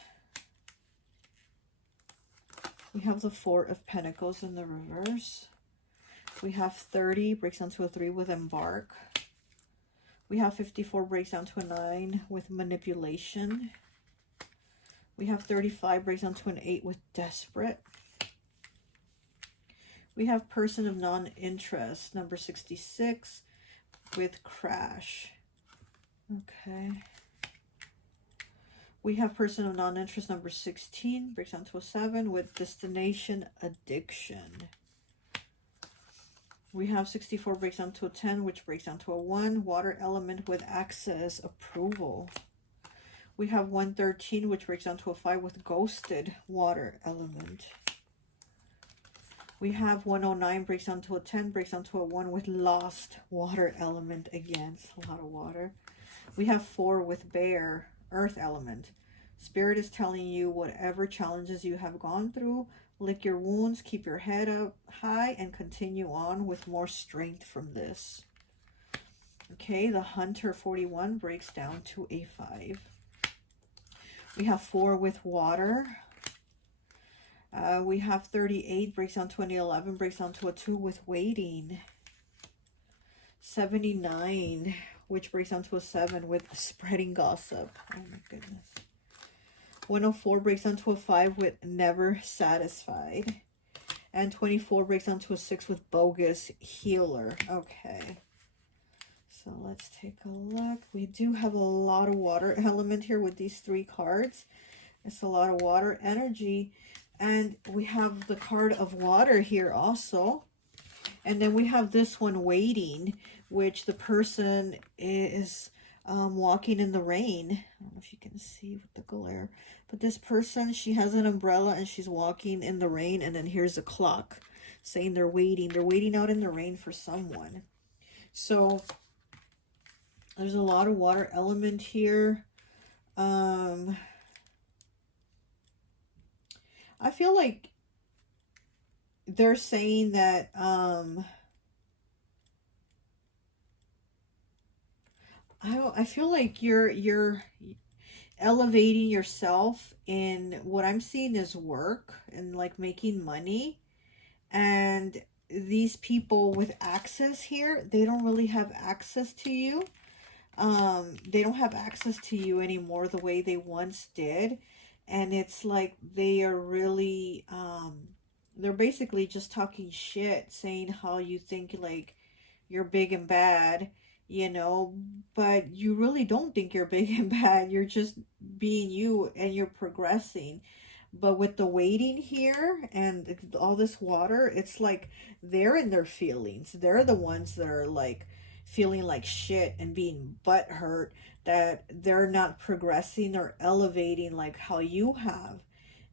We have the Four of Pentacles in the reverse. We have 30, breaks down to a 3 with Embark. We have 54, breaks down to a 9 with Manipulation. We have 35, breaks down to an 8 with Desperate. We have Person of Non-Interest, number 66, with Crash. Okay. We have Person of Non-Interest, number 16, breaks down to a 7, with Destination Addiction. We have 64, breaks down to a 10, which breaks down to a 1, Water Element with Access Approval. We have 113, which breaks down to a 5, with Ghosted Water Element. We have 109, breaks down to a 10, breaks down to a 1, with Lost Water Element. Again, it's a lot of water. We have 4 with Bear, Earth Element. Spirit is telling you whatever challenges you have gone through, lick your wounds, keep your head up high, and continue on with more strength from this. Okay, the Hunter 41 breaks down to a 5. We have 4 with Water. We have 38, breaks down to an 11, breaks down to a 2 with Waiting. 79, which breaks down to a 7 with Spreading Gossip. Oh my goodness. 104 breaks down to a 5 with Never Satisfied. And 24 breaks down to a 6 with Bogus Healer. Okay. So let's take a look. We do have a lot of water element here with these 3 cards. It's a lot of water energy. And we have the card of water here also. And then we have this one, Waiting, which the person is walking in the rain. I don't know if you can see with the glare. But this person, she has an umbrella and she's walking in the rain. And then here's a clock saying they're waiting. They're waiting out in the rain for someone. So there's a lot of water element here. I feel like they're saying that I feel like you're elevating yourself in what I'm seeing is work and like making money. And these people with access here, they don't really have access to you. They don't have access to you anymore the way they once did. And it's like they are really they're basically just talking shit, saying how you think like you're big and bad, you know, but you really don't think you're big and bad. You're just being you and you're progressing. But with the waiting here and all this water, it's like they're in their feelings. They're the ones that are like feeling like shit and being butthurt that they're not progressing or elevating like how you have.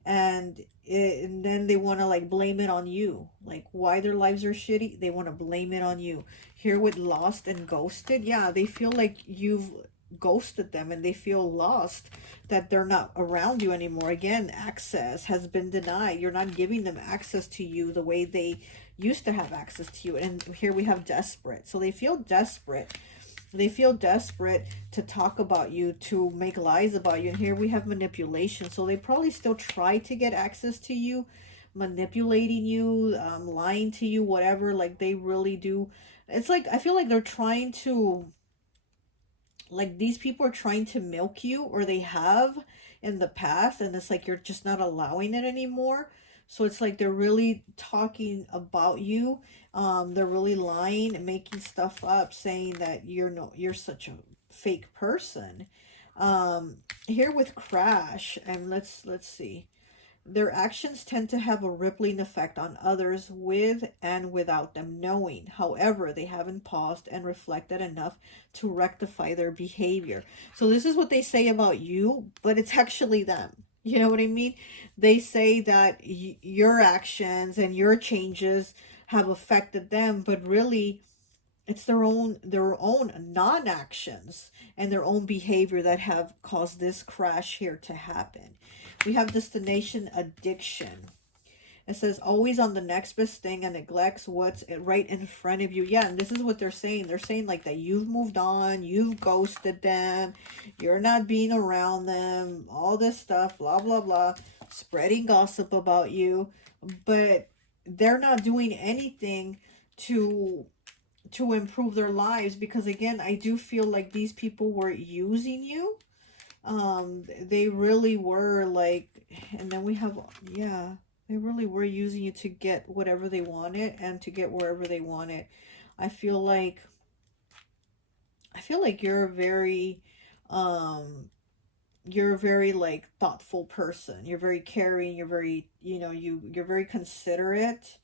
And then they want to like blame it on you, like why their lives are shitty. They want to blame it on you. Here with lost and ghosted, yeah, they feel like you've ghosted them and they feel lost, that they're not around you anymore. Again, access has been denied. You're not giving them access to you the way they used to have access to you. And here we have desperate, so they feel desperate. They feel desperate to talk about you, to make lies about you. And here we have manipulation. So they probably still try to get access to you, manipulating you, lying to you, whatever. Like they really do. It's like, I feel like they're trying to, like these people are trying to milk you, or they have in the past. And it's like you're just not allowing it anymore. So it's like they're really talking about you. They're really lying and making stuff up, saying that you're such a fake person. Here with Crash, and let's see. Their actions tend to have a rippling effect on others with and without them knowing. However, they haven't paused and reflected enough to rectify their behavior. So this is what they say about you, but it's actually them. You know what I mean? They say that your actions and your changes have affected them, but really it's their own non-actions and their own behavior that have caused this crash here to happen. We have destination addiction. It says always on the next best thing and neglects what's right in front of you. Yeah, and this is what they're saying. They're saying like that you've moved on, you've ghosted them, you're not being around them, all this stuff, blah, blah, blah, spreading gossip about you. But they're not doing anything to improve their lives, because again, I do feel like these people were using you. They really were like, and then we have, yeah, they really were using you to get whatever they wanted and to get wherever they wanted. I feel like you're a very like thoughtful person. You're very caring, you're very, you're very considerate.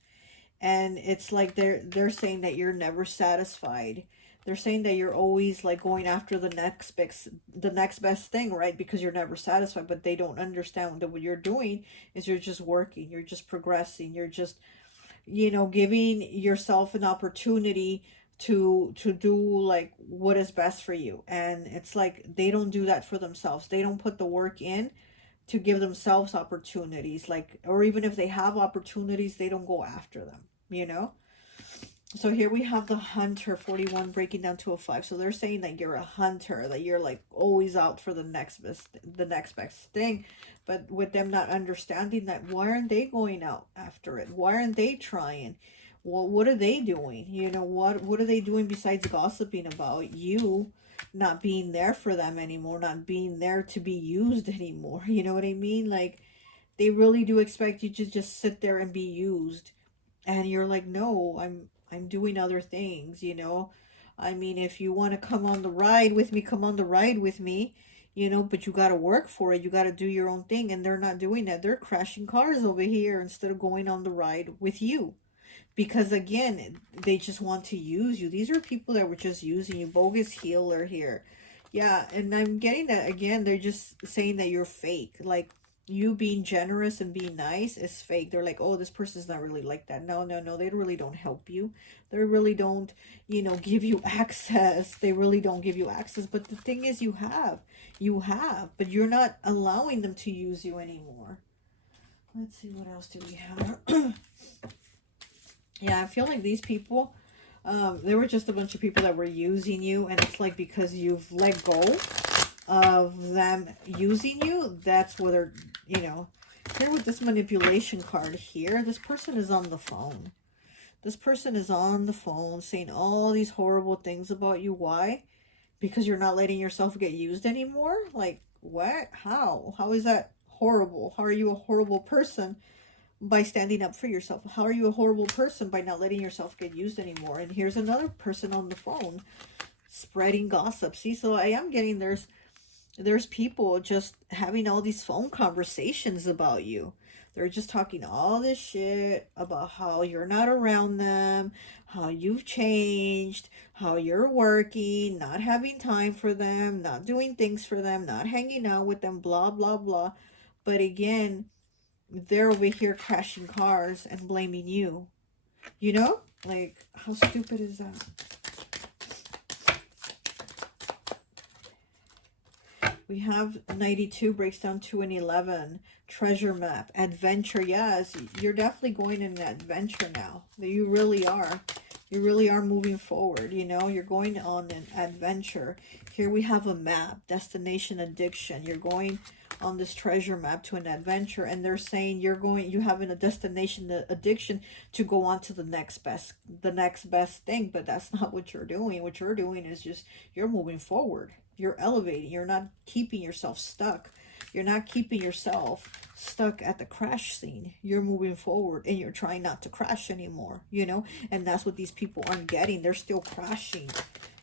And it's like they're saying that you're never satisfied. They're saying that you're always like going after the next best thing, right? Because you're never satisfied. But they don't understand that what you're doing is you're just working, you're just progressing, you're just, giving yourself an opportunity to do like what is best for you. And it's like they don't do that for themselves. They don't put the work in to give themselves opportunities, like, or even if they have opportunities, they don't go after them. So here we have the hunter, 41, breaking down to a 5. So they're saying that you're a hunter, that you're like always out for the next best thing. But with them not understanding that, why aren't they going out after it? Why aren't they trying? Well, what are they doing? What are they doing besides gossiping about you, not being there for them anymore, not being there to be used anymore? You know what I mean? Like, they really do expect you to just sit there and be used. And you're like, no, I'm doing other things. I mean, if you want to come on the ride with me, come on the ride with me, but you got to work for it. You got to do your own thing. And they're not doing that. They're crashing cars over here instead of going on the ride with you. Because again, they just want to use you. These are people that were just using you. Bogus healer here. Yeah, and I'm getting that again. They're just saying that you're fake. Like, you being generous and being nice is fake. They're like, oh, this person's not really like that. No, they really don't help you. They really don't, give you access. They really don't give you access. But the thing is, you have, but you're not allowing them to use you anymore. Let's see, what else do we have? Yeah, I feel like these people There were just a bunch of people that were using you, and it's like because you've let go of them using you, that's what they're, you know, here with this manipulation card here, this person is on the phone. This person is on the phone saying all these horrible things about you. Why? Because you're not letting yourself get used anymore? Like, what? How? How is that horrible? How are you a horrible person by standing up for yourself? How are you a horrible person by not letting yourself get used anymore? And here's another person on the phone spreading gossip. See, so I am getting there's people just having all these phone conversations about you. They're just talking all this shit about how you're not around them, how you've changed, how you're working, not having time for them, not doing things for them, not hanging out with them, blah, blah, blah. But again, they're over here crashing cars and blaming you. You know? Like, how stupid is that? We have 92 breaks down to an 11. Treasure map. Adventure. Yes, you're definitely going in an adventure now. You really are. You really are moving forward. You know, you're going on an adventure. Here we have a map. Destination addiction. You're going on this treasure map to an adventure, and they're saying you having a destination addiction to go on to the next best thing, but that's not what you're doing. What you're doing is just you're moving forward. You're elevating. You're not keeping yourself stuck. You're not keeping yourself stuck at the crash scene. You're moving forward and you're trying not to crash anymore, you know? And that's what these people aren't getting. They're still crashing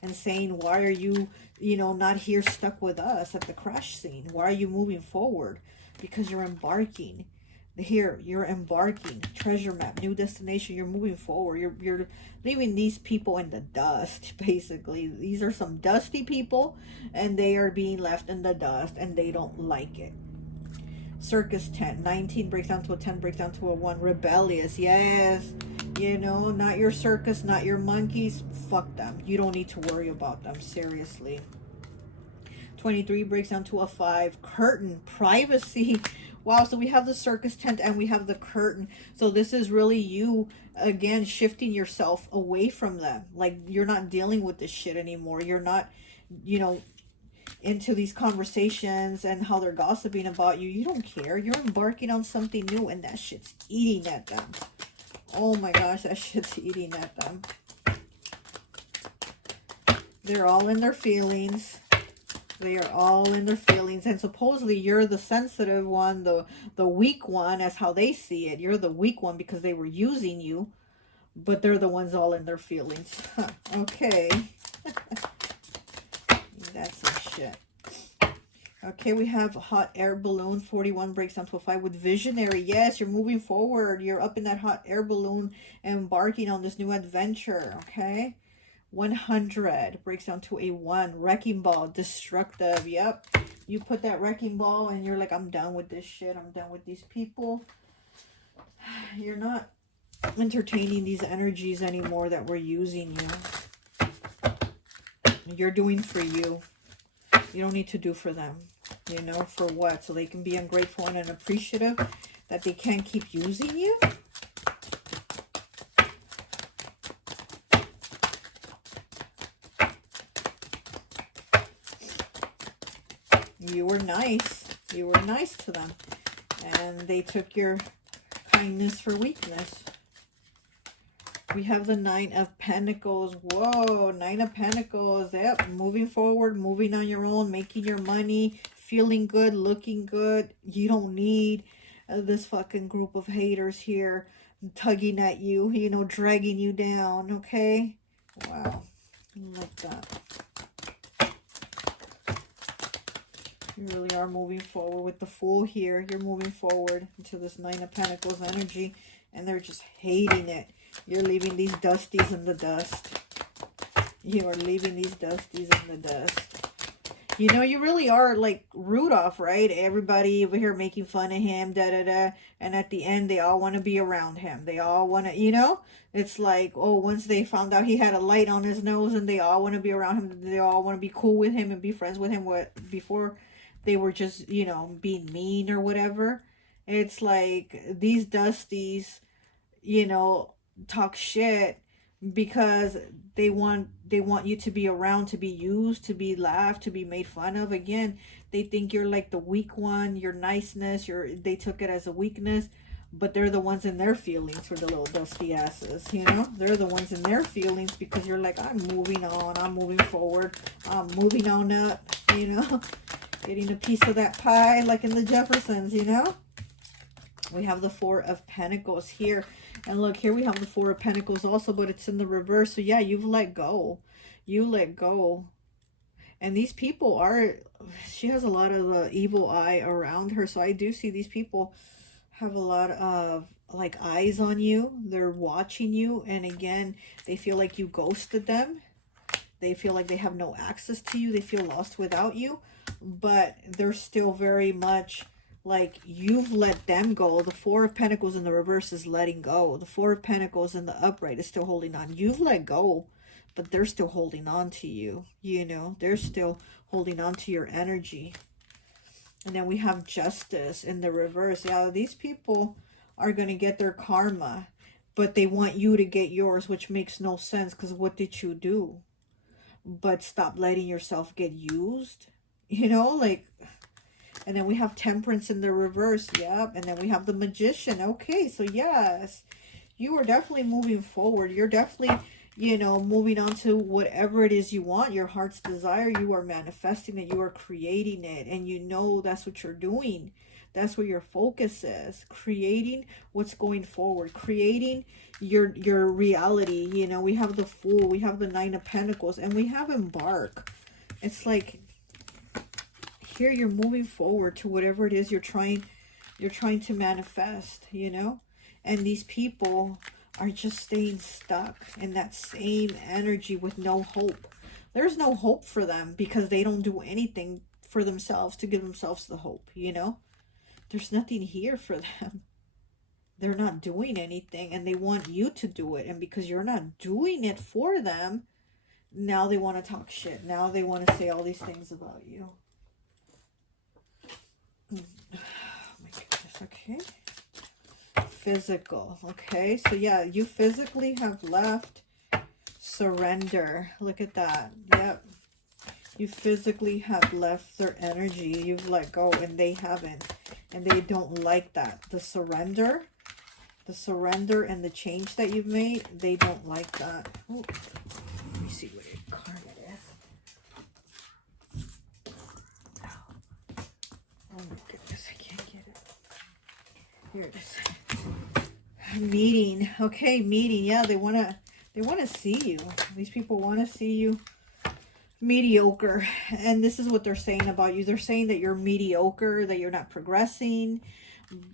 and saying, why are you, you know, not here stuck with us at the crash scene? Why are you moving forward? Because you're embarking. Here, you're embarking. Treasure map, new destination. You're moving forward. You're leaving these people in the dust, basically. These are some dusty people, and they are being left in the dust, and they don't like it. Circus 10. 19 breaks down to a 10, breaks down to a 1. Rebellious. Yes. You know, not your circus, not your monkeys. Fuck them. You don't need to worry about them. Seriously. 23 breaks down to a 5. Curtain. Privacy. Wow, so we have the circus tent and we have the curtain. So this is really you, again, shifting yourself away from them. Like, you're not dealing with this shit anymore. You're not, you know, into these conversations and how they're gossiping about you. You don't care. You're embarking on something new, and that shit's eating at them. Oh my gosh, that shit's eating at them. They're all in their feelings. They are all in their feelings, and supposedly you're the sensitive one, the weak one, as how they see it. You're the weak one because they were using you, but they're the ones all in their feelings. Huh. Okay. That's some shit. Okay, we have hot air balloon. 41 breaks down to a 5 with visionary. Yes, you're moving forward. You're up in that hot air balloon, embarking on this new adventure. Okay. 100 breaks down to a 1. Wrecking ball, destructive. Yep, you put that wrecking ball and you're like, I'm done with this shit. I'm done with these people. You're not entertaining these energies anymore that we're using you. You're doing for you. You don't need to do for them. You know, for what? So they can be ungrateful and unappreciative that they can't keep using you? You were nice. You were nice to them. And they took your kindness for weakness. We have the 9 of Pentacles. Whoa, 9 of Pentacles. Yep, moving forward, moving on your own, making your money, feeling good, looking good. You don't need this fucking group of haters here tugging at you, you know, dragging you down, okay? Wow, like that. You really are moving forward with the Fool here. You're moving forward into this 9 of Pentacles energy, and they're just hating it. You're leaving these dusties in the dust. You are leaving these dusties in the dust. You know, you really are like Rudolph, right? Everybody over here making fun of him, da-da-da. And at the end, they all want to be around him. They all want to, you know? It's like, oh, once they found out he had a light on his nose and they all want to be around him. They all want to be cool with him and be friends with him. What before they were just, you know, being mean or whatever. It's like these dusties, you know, talk shit because they want you to be around, to be used, to be laughed, to be made fun of. Again, they think you're like the weak one, your niceness, they took it as a weakness, but they're the ones in their feelings for the little dusty asses, you know? They're the ones in their feelings because you're like, I'm moving on, I'm moving forward, I'm moving on up, you know? Getting a piece of that pie like in the Jeffersons, you know? We have the Four of Pentacles here. And look, here we have the Four of Pentacles also, but it's in the reverse. So yeah, you've let go. You let go. And these people are, she has a lot of the evil eye around her. So I do see these people have a lot of like eyes on you. They're watching you. And again, they feel like you ghosted them. They feel like they have no access to you. They feel lost without you. But they're still very much like you've let them go. The Four of Pentacles in the reverse is letting go. The Four of Pentacles in the upright is still holding on. You've let go, but they're still holding on to you. You know, they're still holding on to your energy. And then we have Justice in the reverse. Yeah, these people are going to get their karma, but they want you to get yours, which makes no sense because what did you do? But stop letting yourself get used. You know, like... And then we have Temperance in the reverse. Yep. And then we have the Magician. Okay. So yes, you are definitely moving forward. You're definitely, you know, moving on to whatever it is you want. Your heart's desire. You are manifesting it. You are creating it. And you know that's what you're doing. That's where your focus is. Creating what's going forward. Creating your reality. You know, we have the Fool. We have the Nine of Pentacles. And we have Embark. It's like... Here you're moving forward to whatever it is you're trying to manifest, you know? And these people are just staying stuck in that same energy with no hope. There's no hope for them because they don't do anything for themselves to give themselves the hope, you know? There's nothing here for them. They're not doing anything and they want you to do it. And because you're not doing it for them, now they want to talk shit. Now they want to say all these things about you. Oh my goodness, okay. Physical, okay. So yeah, you physically have left. Surrender. Look at that. Yep. You physically have left their energy. You've let go and they haven't. And they don't like that. The surrender and the change that you've made, they don't like that. Oh, let me see what card it is. Oh my goodness, I can't get it. Here it is. Meeting. Okay, meeting. Yeah, they wanna see you. These people want to see you mediocre. And this is what they're saying about you. They're saying that you're mediocre, that you're not progressing.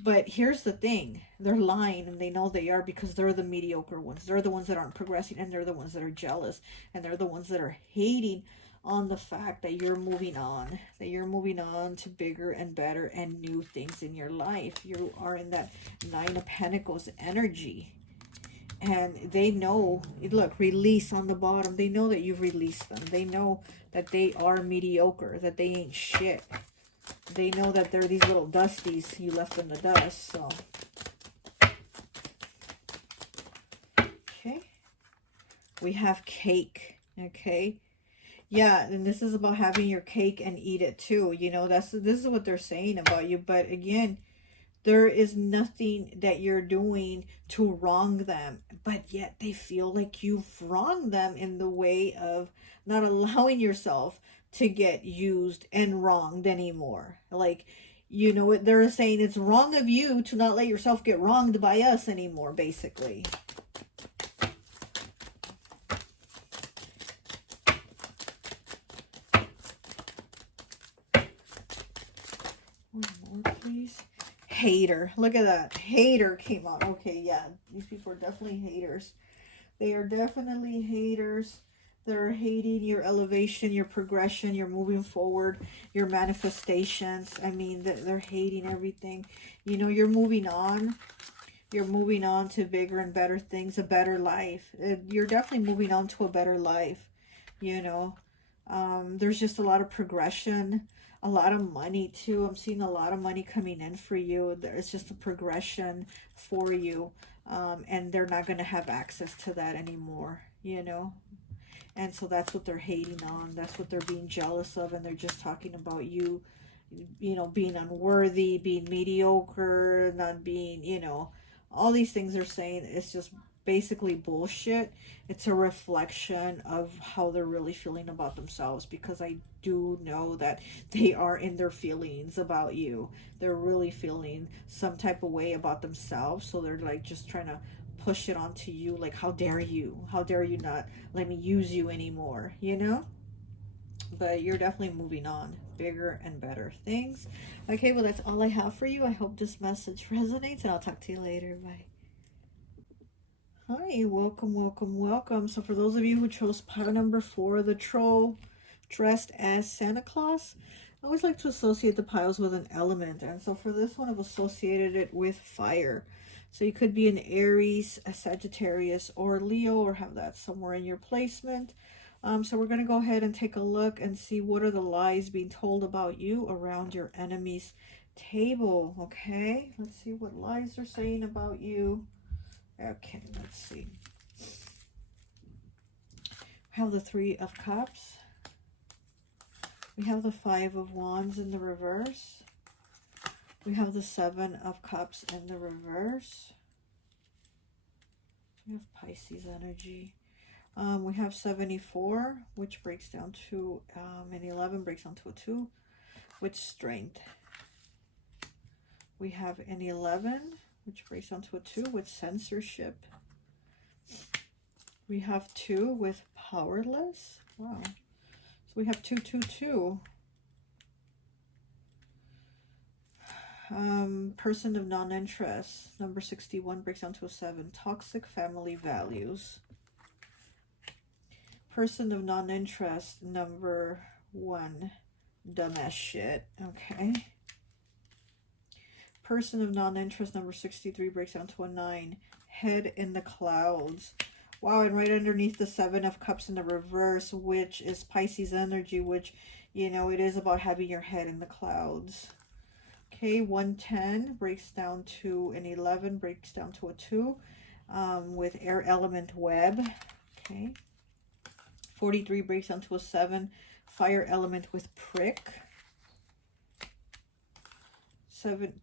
But here's the thing. They're lying and they know they are because they're the mediocre ones. They're the ones that aren't progressing and they're the ones that are jealous. And they're the ones that are hating on the fact that you're moving on, that you're moving on to bigger and better and new things in your life. You are in that Nine of Pentacles energy. And they know, look, release on the bottom. They know that you've released them. They know that they are mediocre, that they ain't shit. They know that they're these little dusties you left in the dust. So, okay. We have cake, okay. Yeah, and this is about having your cake and eat it too. You know, this is what they're saying about you. But again, there is nothing that you're doing to wrong them. But yet they feel like you've wronged them in the way of not allowing yourself to get used and wronged anymore. Like, you know what they're saying? It's wrong of you to not let yourself get wronged by us anymore, basically. One more, please. Hater. Look at that. Hater came out. Okay, yeah. These people are definitely haters. They are definitely haters. They're hating your elevation, your progression, your moving forward, your manifestations. I mean, they're hating everything. You know, you're moving on. You're moving on to bigger and better things, a better life. You're definitely moving on to a better life. You know, there's just a lot of progression. A lot of money too. I'm seeing a lot of money coming in for you. It's just a progression for you. and they're not going to have access to that anymore, you know. And so that's what they're hating on. That's what they're being jealous of. And they're just talking about you, you know, being unworthy, being mediocre, not being, you know, all these things they're saying. It's just basically bullshit. It's a reflection of how they're really feeling about themselves, because I do know that they are in their feelings about you. They're really feeling some type of way about themselves. So they're like just trying to push it onto you, like, how dare you not let me use you anymore, you know. But you're definitely moving on, bigger and better things. Okay, well, that's all I have for you. I hope this message resonates, and I'll talk to you later. Bye. Hi, welcome, welcome, welcome. So for those of you who chose pile number 4, the troll dressed as Santa Claus, I always like to associate the piles with an element. And so for this one, I've associated it with fire. So you could be an Aries, a Sagittarius, or Leo, or have that somewhere in your placement. So we're going to go ahead and take a look and see what are the lies being told about you around your enemy's table. Okay, let's see what lies they're saying about you. Okay, let's see. We have the 3 of Cups. We have the 5 of Wands in the reverse. We have the 7 of Cups in the reverse. We have Pisces energy. We have 74, which breaks down to an 11, breaks down to a 2, with strength. We have an 11, which breaks down to a 2, with censorship. We have 2 with powerless. Wow. So we have 2, 2, 2. Person of non-interest, number 61, breaks down to a 7. Toxic family values. Person of non-interest, number 1, dumbass shit. Okay. Person of non-interest, number 63, breaks down to a 9. Head in the clouds. Wow, and right underneath the 7 of Cups in the reverse, which is Pisces energy, which, you know, it is about having your head in the clouds. Okay, 110 breaks down to an 11, breaks down to a 2, with air element web. Okay. 43 breaks down to a 7, fire element with prick.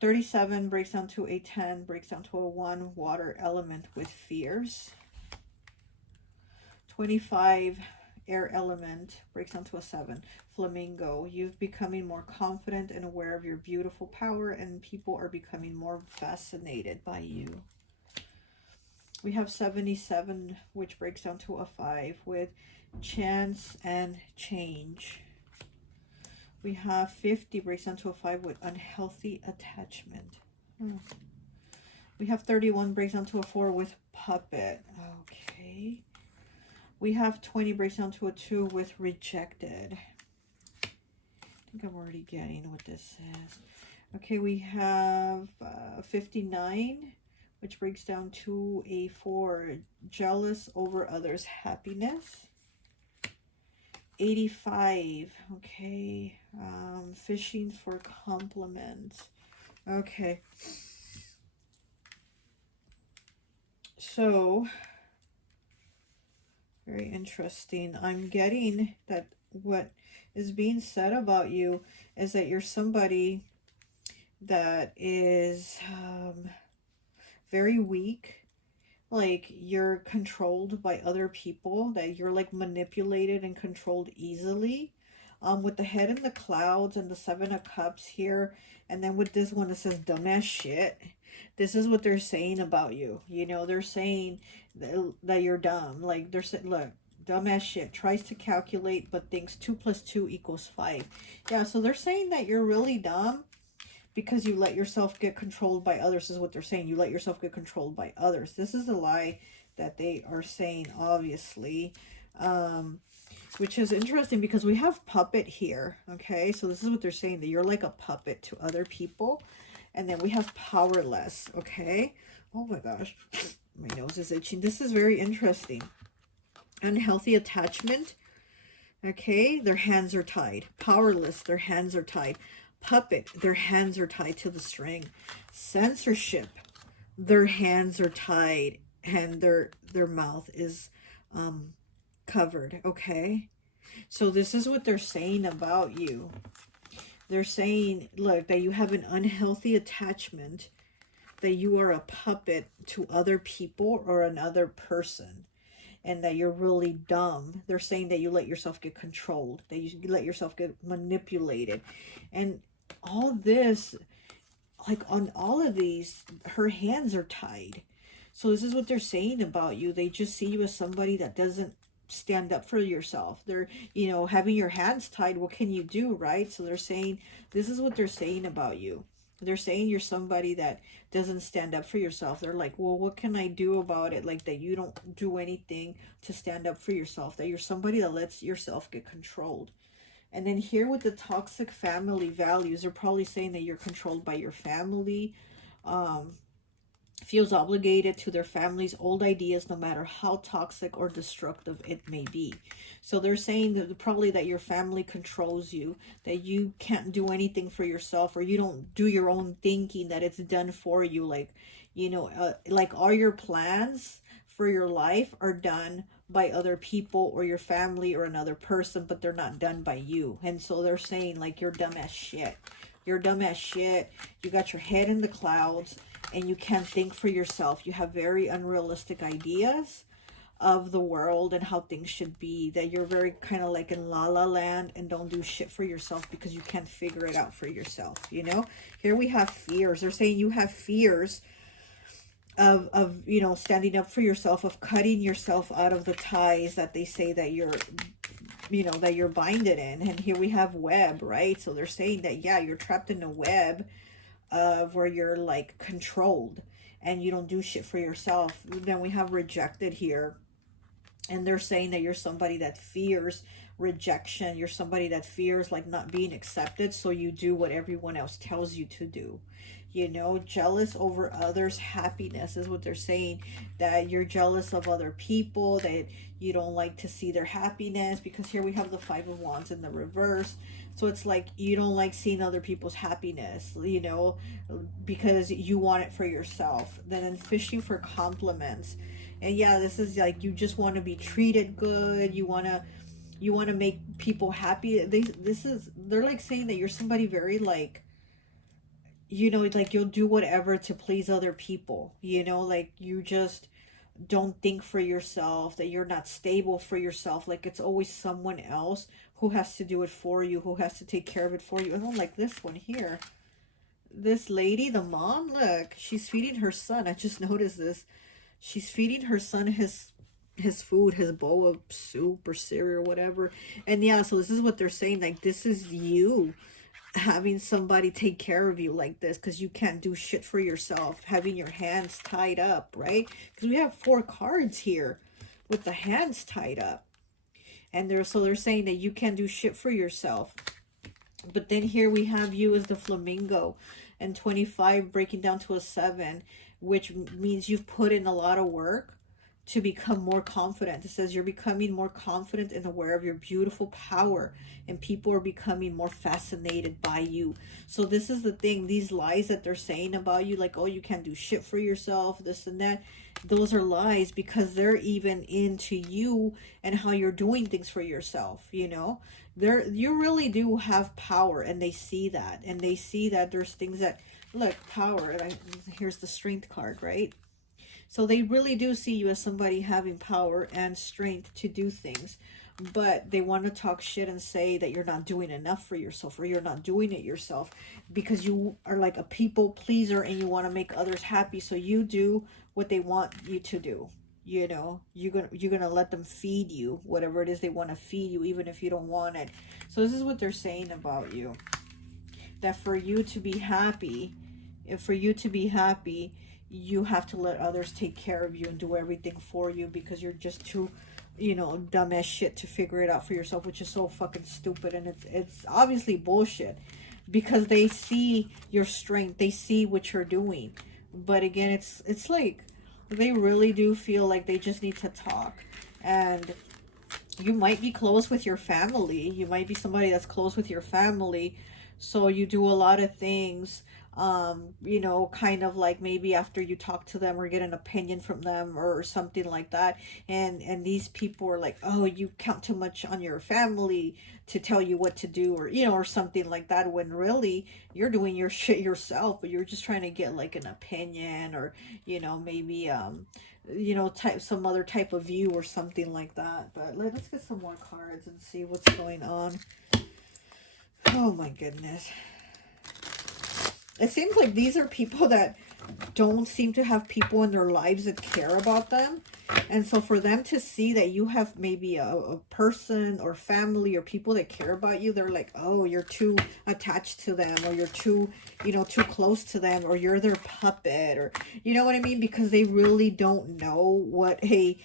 37 breaks down to a 10, breaks down to a 1, water element with fears. 25, air element, breaks down to a 7, flamingo. You've becoming more confident and aware of your beautiful power, and people are becoming more fascinated by you. We have 77, which breaks down to a 5, with chance and change. We have 50, breaks down to a 5, with unhealthy attachment. We have 31, breaks down to a 4, with puppet. Okay. We have 20, breaks down to a 2, with rejected. I think I'm already getting what this says. Okay, we have 59, which breaks down to a 4, jealous over others' happiness. 85, okay, fishing for compliments. Okay, so very interesting. I'm getting that what is being said about you is that you're somebody that is very weak. Like, you're controlled by other people, that you're like manipulated and controlled easily. With the head in the clouds and the 7 of Cups here, and then with this one it says dumbass shit. This is what they're saying about you. You know, they're saying that you're dumb. Like, they're saying, look, dumbass shit, tries to calculate but thinks 2 + 2 = 5. Yeah, so they're saying that you're really dumb because you let yourself get controlled by others, is what they're saying. You let yourself get controlled by others. This is a lie that they are saying, obviously. Which is interesting because we have puppet here. Okay, so this is what they're saying, that you're like a puppet to other people. And then we have powerless. Okay. Oh my gosh. My nose is itching. This is very interesting. Unhealthy attachment. Okay, their hands are tied. Powerless, their hands are tied. Puppet, their hands are tied to the string. Censorship. their hands are tied and their mouth is covered. Okay, so this is what they're saying about you. They're saying, look, that you have an unhealthy attachment, that you are a puppet to other people or another person, and that you're really dumb. They're saying that you let yourself get controlled, that you let yourself get manipulated. And all this, like on all of these, her hands are tied. So this is what they're saying about you. They just see you as somebody that doesn't stand up for yourself. They're, you know, having your hands tied, what can you do, right? So they're saying, this is what they're saying about you. They're saying you're somebody that doesn't stand up for yourself. They're like, well, what can I do about it? Like, that you don't do anything to stand up for yourself, that you're somebody that lets yourself get controlled. And then here with the toxic family values, they're probably saying that you're controlled by your family, feels obligated to their family's old ideas, no matter how toxic or destructive it may be. So they're saying that probably that your family controls you, that you can't do anything for yourself, or you don't do your own thinking, that it's done for you. Like, you know, like all your plans for your life are done by other people or your family or another person, but they're not done by you. And so they're saying, like, you're dumb as shit. You're dumb as shit. You got your head in the clouds and you can't think for yourself. You have very unrealistic ideas of the world and how things should be, that you're very kind of like in la la land and don't do shit for yourself because you can't figure it out for yourself. You know, here we have fears. They're saying you have fears of you know, standing up for yourself, of cutting yourself out of the ties that they say that you're, you know, that you're binded in. And here we have web, right? So they're saying that, yeah, you're trapped in a web of where you're like controlled and you don't do shit for yourself. Then we have rejected here, and they're saying that you're somebody that fears rejection. You're somebody that fears like not being accepted, so you do what everyone else tells you to do. You know, jealous over others' happiness is what they're saying, that you're jealous of other people, that you don't like to see their happiness, because here we have the Five of Wands in the reverse. So it's like you don't like seeing other people's happiness, you know, because you want it for yourself. Then fishing for compliments. And yeah, this is like you just want to be treated good. You want to make people happy. They're like saying that you're somebody very like, you know, like you'll do whatever to please other people, you know, like you just don't think for yourself, that you're not stable for yourself. Like it's always someone else who has to do it for you, who has to take care of it for you. I don't like this one here. This lady, the mom, look, she's feeding her son. I just noticed this. She's feeding her son his food, his bowl of soup or cereal or whatever. And yeah, so this is what they're saying, like this is you having somebody take care of you like this, because you can't do shit for yourself, having your hands tied up, right? Because we have 4 cards here with the hands tied up, and they're saying that you can't do shit for yourself. But then here we have you as the flamingo, and 25 breaking down to a 7, which means you've put in a lot of work to become more confident. It says you're becoming more confident and aware of your beautiful power, and people are becoming more fascinated by you. So this is the thing, these lies that they're saying about you, like, oh, you can't do shit for yourself, this and that, those are lies, because they're even into you and how you're doing things for yourself. You know, you really do have power, and they see that, and they see that there's things that, look, power, and here's the strength card, right? So they really do see you as somebody having power and strength to do things. But they want to talk shit and say that you're not doing enough for yourself, or you're not doing it yourself, because you are like a people pleaser and you want to make others happy. So you do what they want you to do. You know, you're gonna let them feed you whatever it is they want to feed you, even if you don't want it. So this is what they're saying about you, that for you to be happy, you have to let others take care of you and do everything for you, because you're just too, you know, dumb as shit to figure it out for yourself, which is so fucking stupid. And it's obviously bullshit, because they see your strength, they see what you're doing. But again, it's like they really do feel like they just need to talk. And you might be close with your family, you might be somebody that's close with your family, so you do a lot of things you know, kind of like maybe after you talk to them or get an opinion from them or something like that. And these people are like, oh, you count too much on your family to tell you what to do, or, you know, or something like that, when really you're doing your shit yourself, but you're just trying to get like an opinion, or, you know, maybe, you know, type some other type of view or something like that. But let's get some more cards and see what's going on. Oh my goodness. It seems like these are people that don't seem to have people in their lives that care about them. And so for them to see that you have maybe a person or family or people that care about you, they're like, oh, you're too attached to them, or you're too, you know, too close to them, or you're their puppet, or, you know what I mean? Because they really don't know what a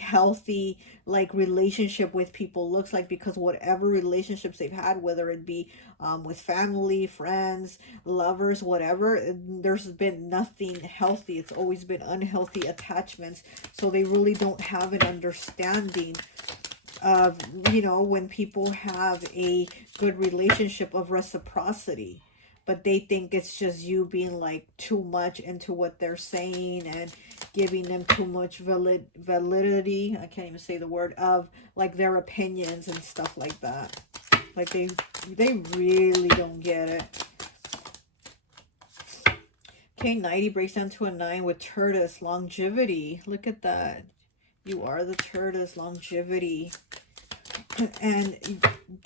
healthy like relationship with people looks like, because whatever relationships they've had, whether it be with family, friends, lovers, whatever, there's been nothing healthy. It's always been unhealthy attachments. So they really don't have an understanding of, you know, when people have a good relationship of reciprocity, but they think it's just you being like too much into what they're saying and giving them too much validity. I can't even say the word, of like their opinions and stuff like that. Like they really don't get it. Okay, 90 breaks down to a 9 with tortoise, longevity. Look at that. You are the tortoise, longevity. And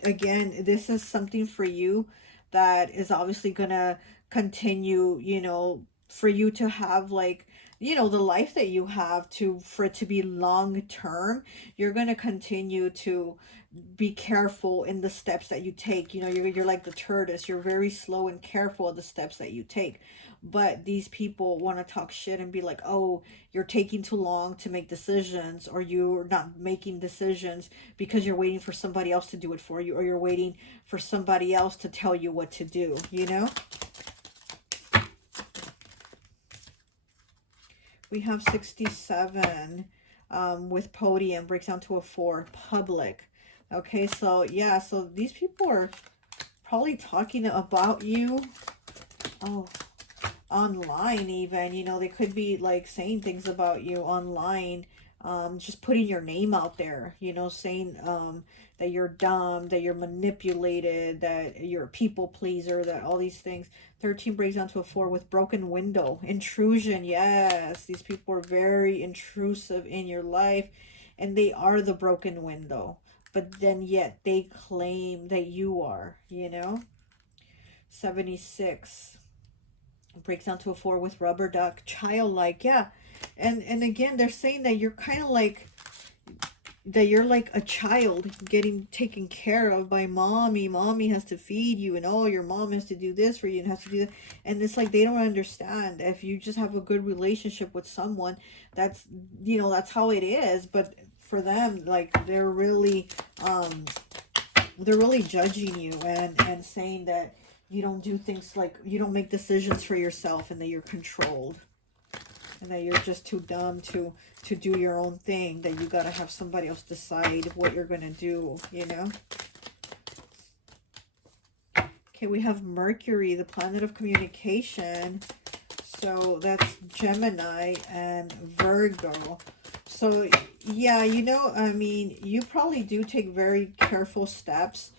again, this is something for you that is obviously gonna continue, you know, for you to have like, you know, the life that you have, to for it to be long term. You're gonna continue to be careful in the steps that you take. You know, you're like the tortoise. You're very slow and careful of the steps that you take. But these people want to talk shit and be like, oh, you're taking too long to make decisions, or you're not making decisions because you're waiting for somebody else to do it for you, or you're waiting for somebody else to tell you what to do, you know? We have 67 with podium, breaks down to a 4, public. Okay, so yeah, so these people are probably talking about you. Oh, online even, you know, they could be like saying things about you online, just putting your name out there, you know, saying that you're dumb, that you're manipulated, that you're a people pleaser, that all these things. 13 breaks down to a 4 with broken window, intrusion. Yes, these people are very intrusive in your life, and they are the broken window, but then yet they claim that you are, you know. 76 breaks down to a 4 with rubber duck, childlike. Yeah, and again, they're saying that you're kind of like, that you're like a child getting taken care of by mommy. Mommy has to feed you, and oh, your mom has to do this for you and has to do that. And it's like they don't understand. If you just have a good relationship with someone, that's, you know, that's how it is. But for them, like, they're really judging you and saying that you don't do things, like you don't make decisions for yourself, and that you're controlled, and that you're just too dumb to do your own thing, that you got to have somebody else decide what you're going to do, you know. Okay, we have Mercury, the planet of communication. So that's Gemini and Virgo. So yeah, you know, I mean, you probably do take very careful steps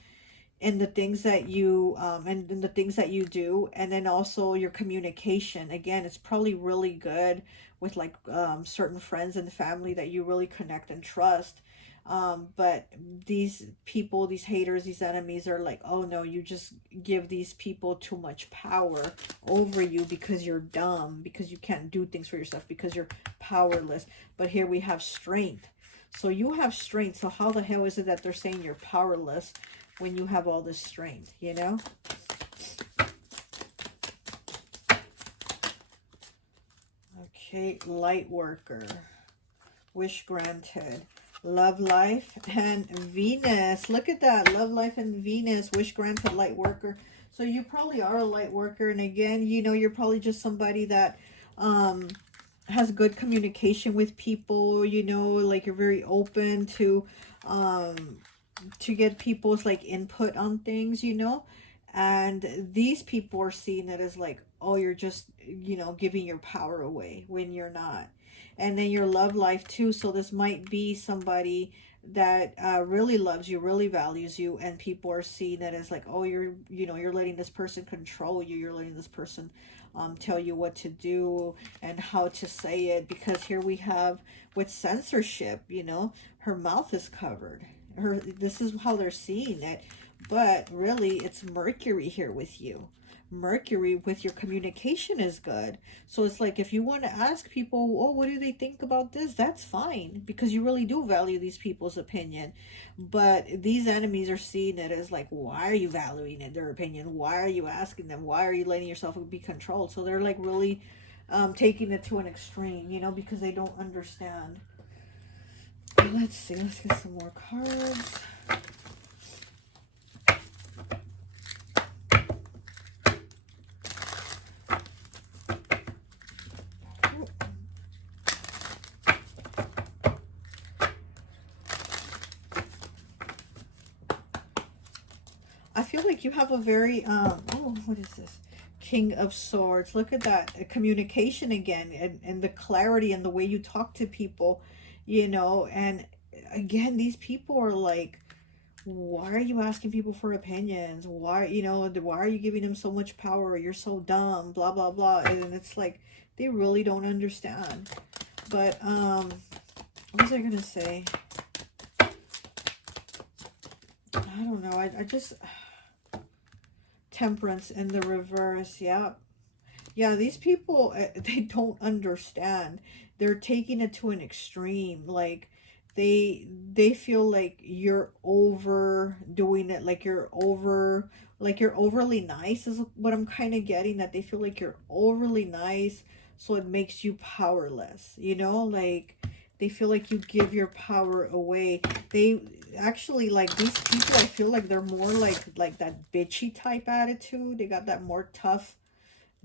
in the things that you and in the things that you do, and then also your communication. Again, it's probably really good with like certain friends and family that you really connect and trust, but these people, these haters, these enemies are like, oh no, you just give these people too much power over you because you're dumb, because you can't do things for yourself, because you're powerless. But here we have strength. So you have strength. So how the hell is it that they're saying you're powerless when you have all this strength, you know? Okay, light worker, wish granted, love life, and Venus. Look at that, love life and Venus, wish granted, light worker. So you probably are a light worker, and again, you know, you're probably just somebody that has good communication with people, you know, like you're very open to get people's like input on things, you know. And these people are seeing it as like, oh, you're just, you know, giving your power away when you're not. And then your love life too. So this might be somebody that really loves you, really values you, and people are seeing that as like, oh, you're, you know, you're letting this person control you, you're letting this person tell you what to do and how to say it. Because here we have with censorship, you know, her mouth is covered. This is how they're seeing it. But really, it's Mercury here with you. Mercury with your communication is good. So it's like, if you want to ask people, oh, what do they think about this? That's fine, because you really do value these people's opinion. But these enemies are seeing it as like, why are you valuing it, their opinion? Why are you asking them? Why are you letting yourself be controlled? So they're like really taking it to an extreme, you know, because they don't understand. Let's see, let's get some more cards. I feel like you have a very, oh, what is this? King of Swords. Look at that. Communication again, and the clarity and the way you talk to people, you know. And again, these people are like, why are you asking people for opinions? Why, you know, why are you giving them so much power? You're so dumb, blah, blah, blah. And it's like, they really don't understand. But, what was I going to say? I don't know. I just... Temperance in the reverse. Yeah, these people, they don't understand. They're taking it to an extreme. Like they feel like you're overdoing it, like you're overly nice is what I'm kind of getting. That they feel like you're overly nice, so it makes you powerless, you know. Like they feel like you give your power away. They actually, like, these people, I feel like they're more like that bitchy type attitude. They got that more tough,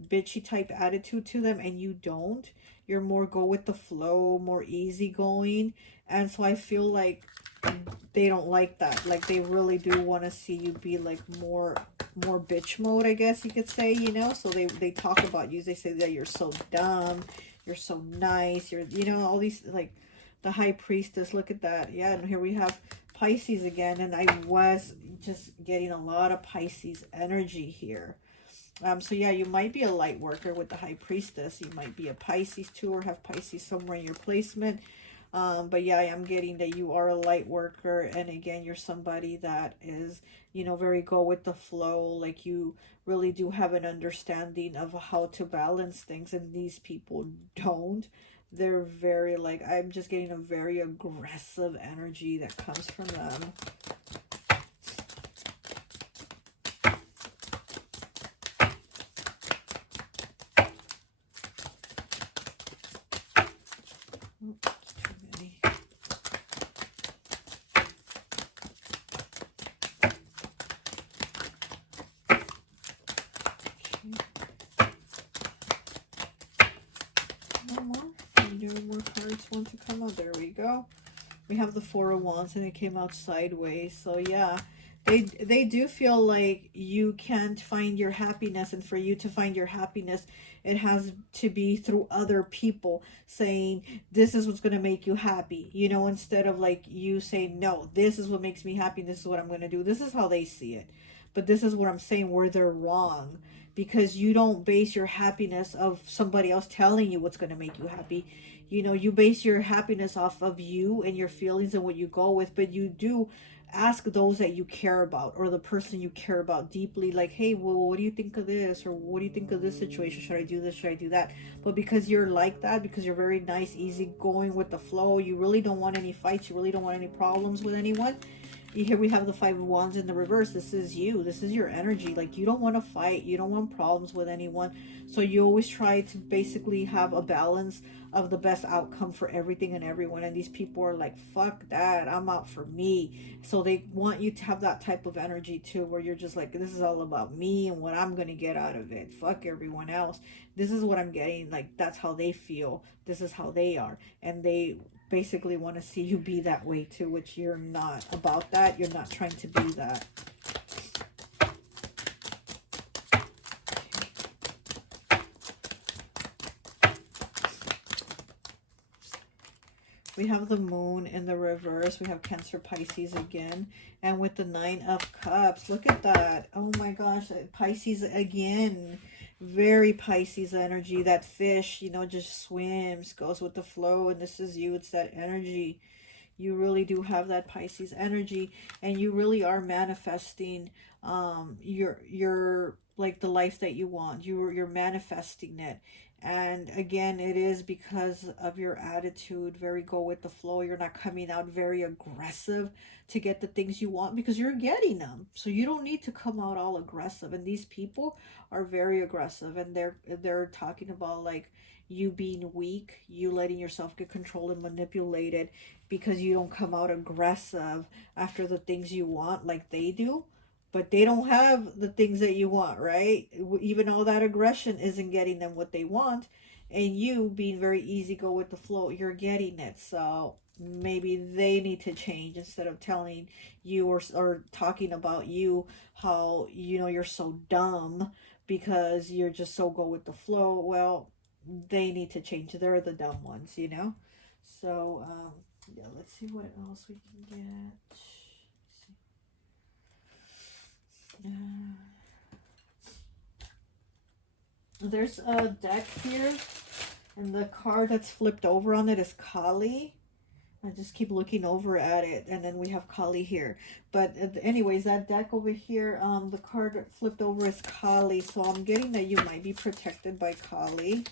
bitchy type attitude to them, and you don't. You're more go with the flow, more easygoing. And so I feel like they don't like that. Like they really do want to see you be like more bitch mode, I guess you could say, you know. So they talk about you. They say that you're so dumb, you're so nice, you're, you know, all these, like the High Priestess. Look at that. Yeah, and here we have Pisces again, and I was just getting a lot of Pisces energy here. So yeah, you might be a light worker with the High Priestess. You might be a Pisces too, or have Pisces somewhere in your placement. But yeah, I am getting that you are a light worker, and again, you're somebody that is, you know, very go with the flow. Like you really do have an understanding of how to balance things, and these people don't. They're very, like, I'm just getting a very aggressive energy that comes from them. Too many. No more. No more cards want to come out. There we go. We have the Four of Wands, and it came out sideways. So yeah, they do feel like you can't find your happiness, and for you to find your happiness, it has to be through other people saying this is what's going to make you happy, you know, instead of like you saying, no, this is what makes me happy, this is what I'm going to do. This is how they see it. But this is what I'm saying, where they're wrong, because you don't base your happiness of somebody else telling you what's going to make you happy. You know, you base your happiness off of you and your feelings and what you go with. But you do ask those that you care about, or the person you care about deeply, like, hey, well, what do you think of this? Or what do you think of this situation? Should I do this? Should I do that? But because you're like that, because you're very nice, easy going with the flow, you really don't want any fights. You really don't want any problems with anyone. Here we have the Five of Wands in the reverse. This is you. This is your energy. Like, you don't want to fight. You don't want problems with anyone. So you always try to basically have a balance of the best outcome for everything and everyone. And these people are like, fuck that. I'm out for me. So they want you to have that type of energy too, where you're just like, this is all about me and what I'm going to get out of it. Fuck everyone else. This is what I'm getting. Like, that's how they feel. This is how they are. And they basically want to see you be that way too, which you're not about that. You're not trying to be that. We have the moon in the reverse. We have Cancer, Pisces again. And with the 9 of Cups, look at that. Oh my gosh, Pisces again. Very Pisces energy. That fish, you know, just swims, goes with the flow. And this is you. It's that energy. You really do have that Pisces energy. And you really are manifesting your like the life that you want. You're manifesting it. And again, it is because of your attitude, very go with the flow. You're not coming out very aggressive to get the things you want because you're getting them. So you don't need to come out all aggressive. And these people are very aggressive, and they're talking about like you being weak, you letting yourself get controlled and manipulated because you don't come out aggressive after the things you want like they do. But they don't have the things that you want, right? Even all that aggression isn't getting them what they want. And you being very easy, go with the flow, you're getting it. So maybe they need to change instead of telling you or talking about you how, you know, you're so dumb because you're just so go with the flow. Well, they need to change. They're the dumb ones, you know? So, yeah, let's see what else we can get. There's a deck here, and the card that's flipped over on it is Kali. I just keep looking over at it, and then we have Kali here. But anyways, that deck over here, the card flipped over is Kali, so I'm getting that you might be protected by Kali.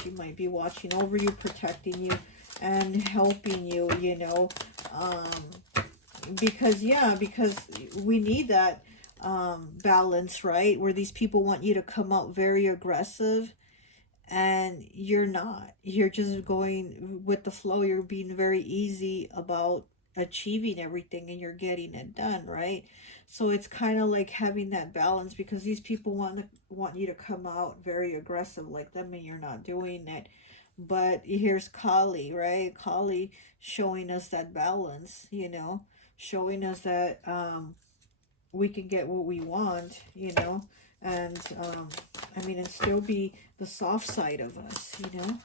She might be watching over you, protecting you, and helping you, you know, because we need that balance, right? Where these people want you to come out very aggressive and you're not. You're just going with the flow. You're being very easy about achieving everything and you're getting it done, right? So it's kind of like having that balance because these people want you to come out very aggressive like them and you're not doing it. But here's Kali, right? Kali showing us that balance, you know, showing us that we can get what we want, you know, and I mean, and still be the soft side of us, you know.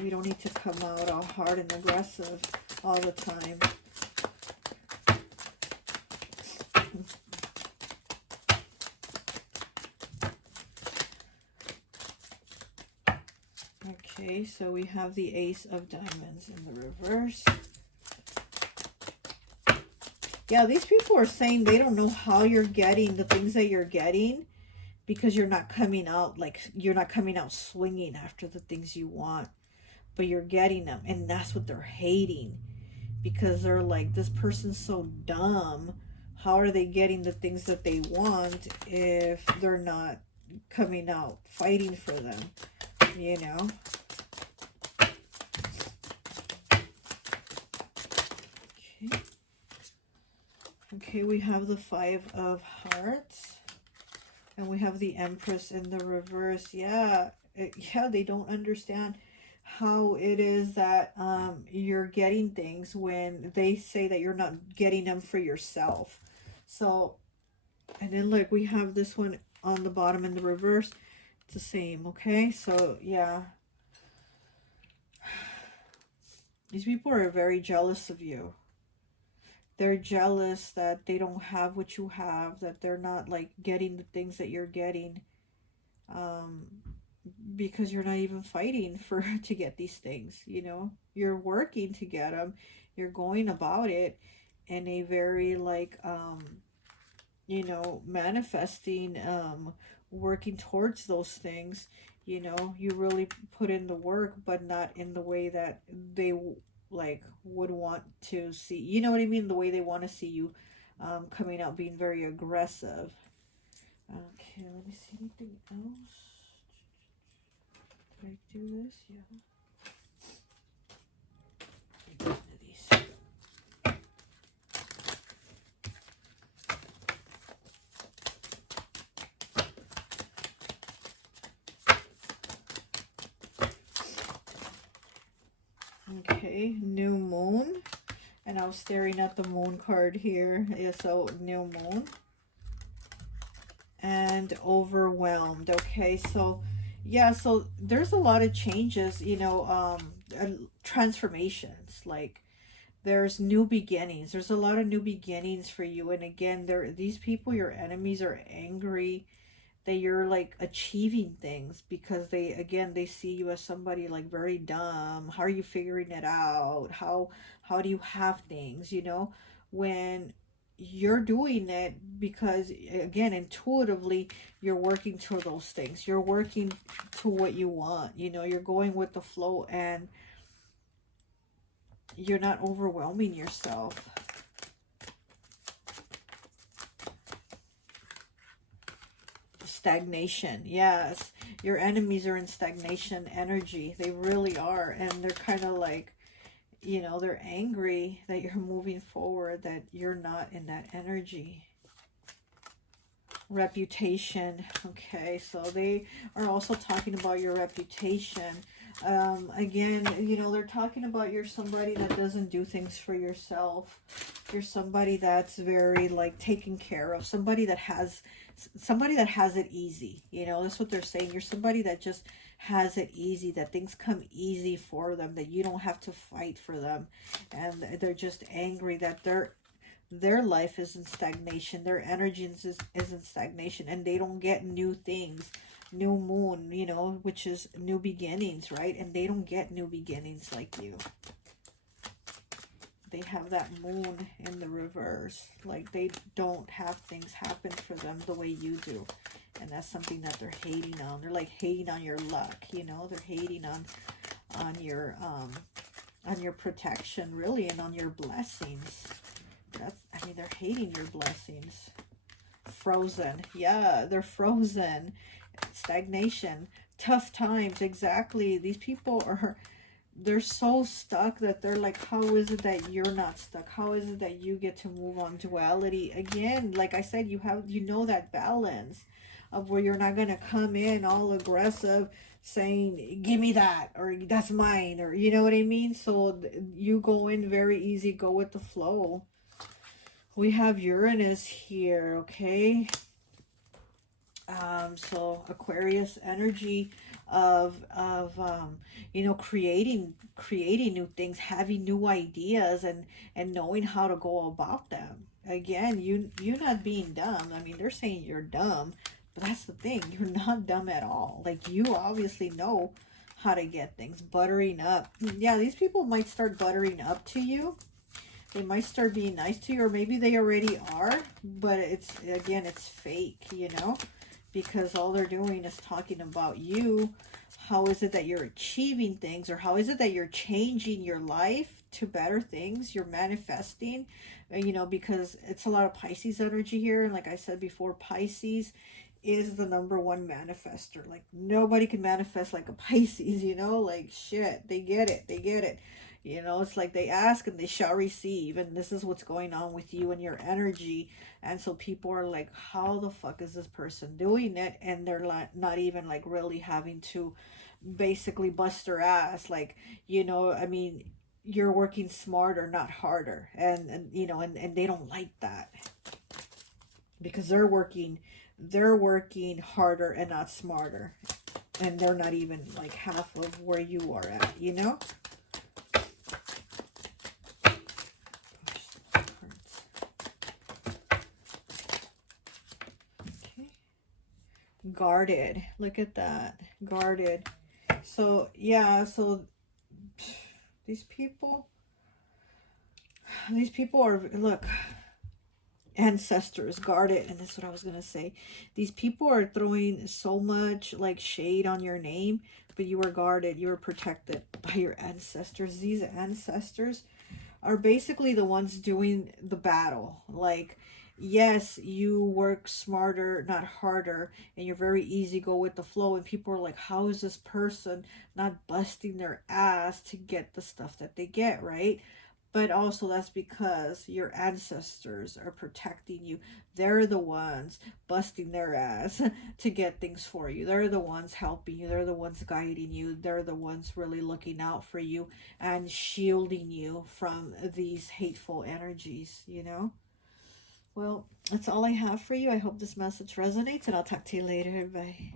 We don't need to come out all hard and aggressive all the time. Okay, so we have the Ace of Diamonds in the reverse. Yeah, these people are saying they don't know how you're getting the things that you're getting because you're not coming out, like, you're not coming out swinging after the things you want, but you're getting them. And that's what they're hating because they're like, this person's so dumb. How are they getting the things that they want if they're not coming out fighting for them, you know? Okay. Okay, we have the Five of Hearts. And we have the Empress in the reverse. Yeah, they don't understand how it is that you're getting things when they say that you're not getting them for yourself. So, and then look, we have this one on the bottom in the reverse. It's the same, okay? So, yeah. These people are very jealous of you. They're jealous that they don't have what you have, that they're not like getting the things that you're getting, because you're not even fighting for to get these things, you know. You're working to get them. You're going about it in a very like, you know, manifesting, working towards those things, you know. You really put in the work, but not in the way that they like would want to see, you know what I mean, the way they want to see you coming out being very aggressive. Okay, let me see anything else. Did I do this? Yeah. Okay, new moon, and I was staring at the moon card here. Yeah, so new moon and overwhelmed. Okay, so yeah, so there's a lot of changes, you know. transformations. Like, there's new beginnings. There's a lot of new beginnings for you. And again, these people, your enemies, are angry that you're like achieving things, because they see you as somebody like very dumb. How are you figuring it out? How do you have things, when you're doing it? Because again, intuitively, you're working to those things. You're working to what you want. You're going with the flow, and you're not overwhelming yourself. Stagnation. Yes, your enemies are in stagnation energy. They really are. And they're kind of like, they're angry that you're moving forward, that you're not in that energy. Reputation. Okay, so they are also talking about your reputation. Again, they're talking about you're somebody that doesn't do things for yourself. You're somebody that's very like taken care of, somebody that has it easy. That's what they're saying. You're somebody that just has it easy, that things come easy for them, that you don't have to fight for them. And they're just angry that their life is in stagnation. Their energy is in stagnation, and they don't get new things. New moon, which is new beginnings, right? And they don't get new beginnings like you. They have that moon in the reverse. Like, they don't have things happen for them the way you do. And that's something that they're hating on. They're like hating on your luck, They're hating on your protection, really, and on your blessings. They're hating your blessings. Frozen. Yeah, they're frozen. Stagnation. Tough times. Exactly. These people they're so stuck that they're like, how is it that you're not stuck? How is it that you get to move on? Duality. Again, like I said, that balance of where you're not going to come in all aggressive saying, give me that, or that's mine, or you know what I mean? So you go in very easy, go with the flow. We have Uranus here, okay? So Aquarius energy of creating new things, having new ideas, and knowing how to go about them. Again, you not being dumb. They're saying you're dumb, but that's the thing, you're not dumb at all. Like, you obviously know how to get things. Buttering up. Yeah, these people might start buttering up to you. They might start being nice to you, or maybe they already are, but it's fake, because all they're doing is talking about you. How is it that you're achieving things, or how is it that you're changing your life to better things? You're manifesting, because it's a lot of Pisces energy here. And like I said before, Pisces is the #1 manifester. Like, nobody can manifest like a Pisces, like, shit, they get it. It's like they ask and they shall receive. And this is what's going on with you and your energy. And so people are like, how the fuck is this person doing it? And they're not even like really having to basically bust their ass. Like, you're working smarter, not harder. And they don't like that, because they're working harder and not smarter. And they're not even like half of where you are at, Guarded. Look at that. Guarded. So yeah, so these people are, look, ancestors, guarded. And that's what I was gonna say. These people are throwing so much like shade on your name, but you are guarded. You are protected by your ancestors. These ancestors are basically the ones doing the battle. Like, yes, you work smarter, not harder, and you're very easy, go with the flow. And people are like, how is this person not busting their ass to get the stuff that they get, right? But also that's because your ancestors are protecting you. They're the ones busting their ass to get things for you. They're the ones helping you. They're the ones guiding you. They're the ones really looking out for you and shielding you from these hateful energies, Well, that's all I have for you. I hope this message resonates, and I'll talk to you later. Bye.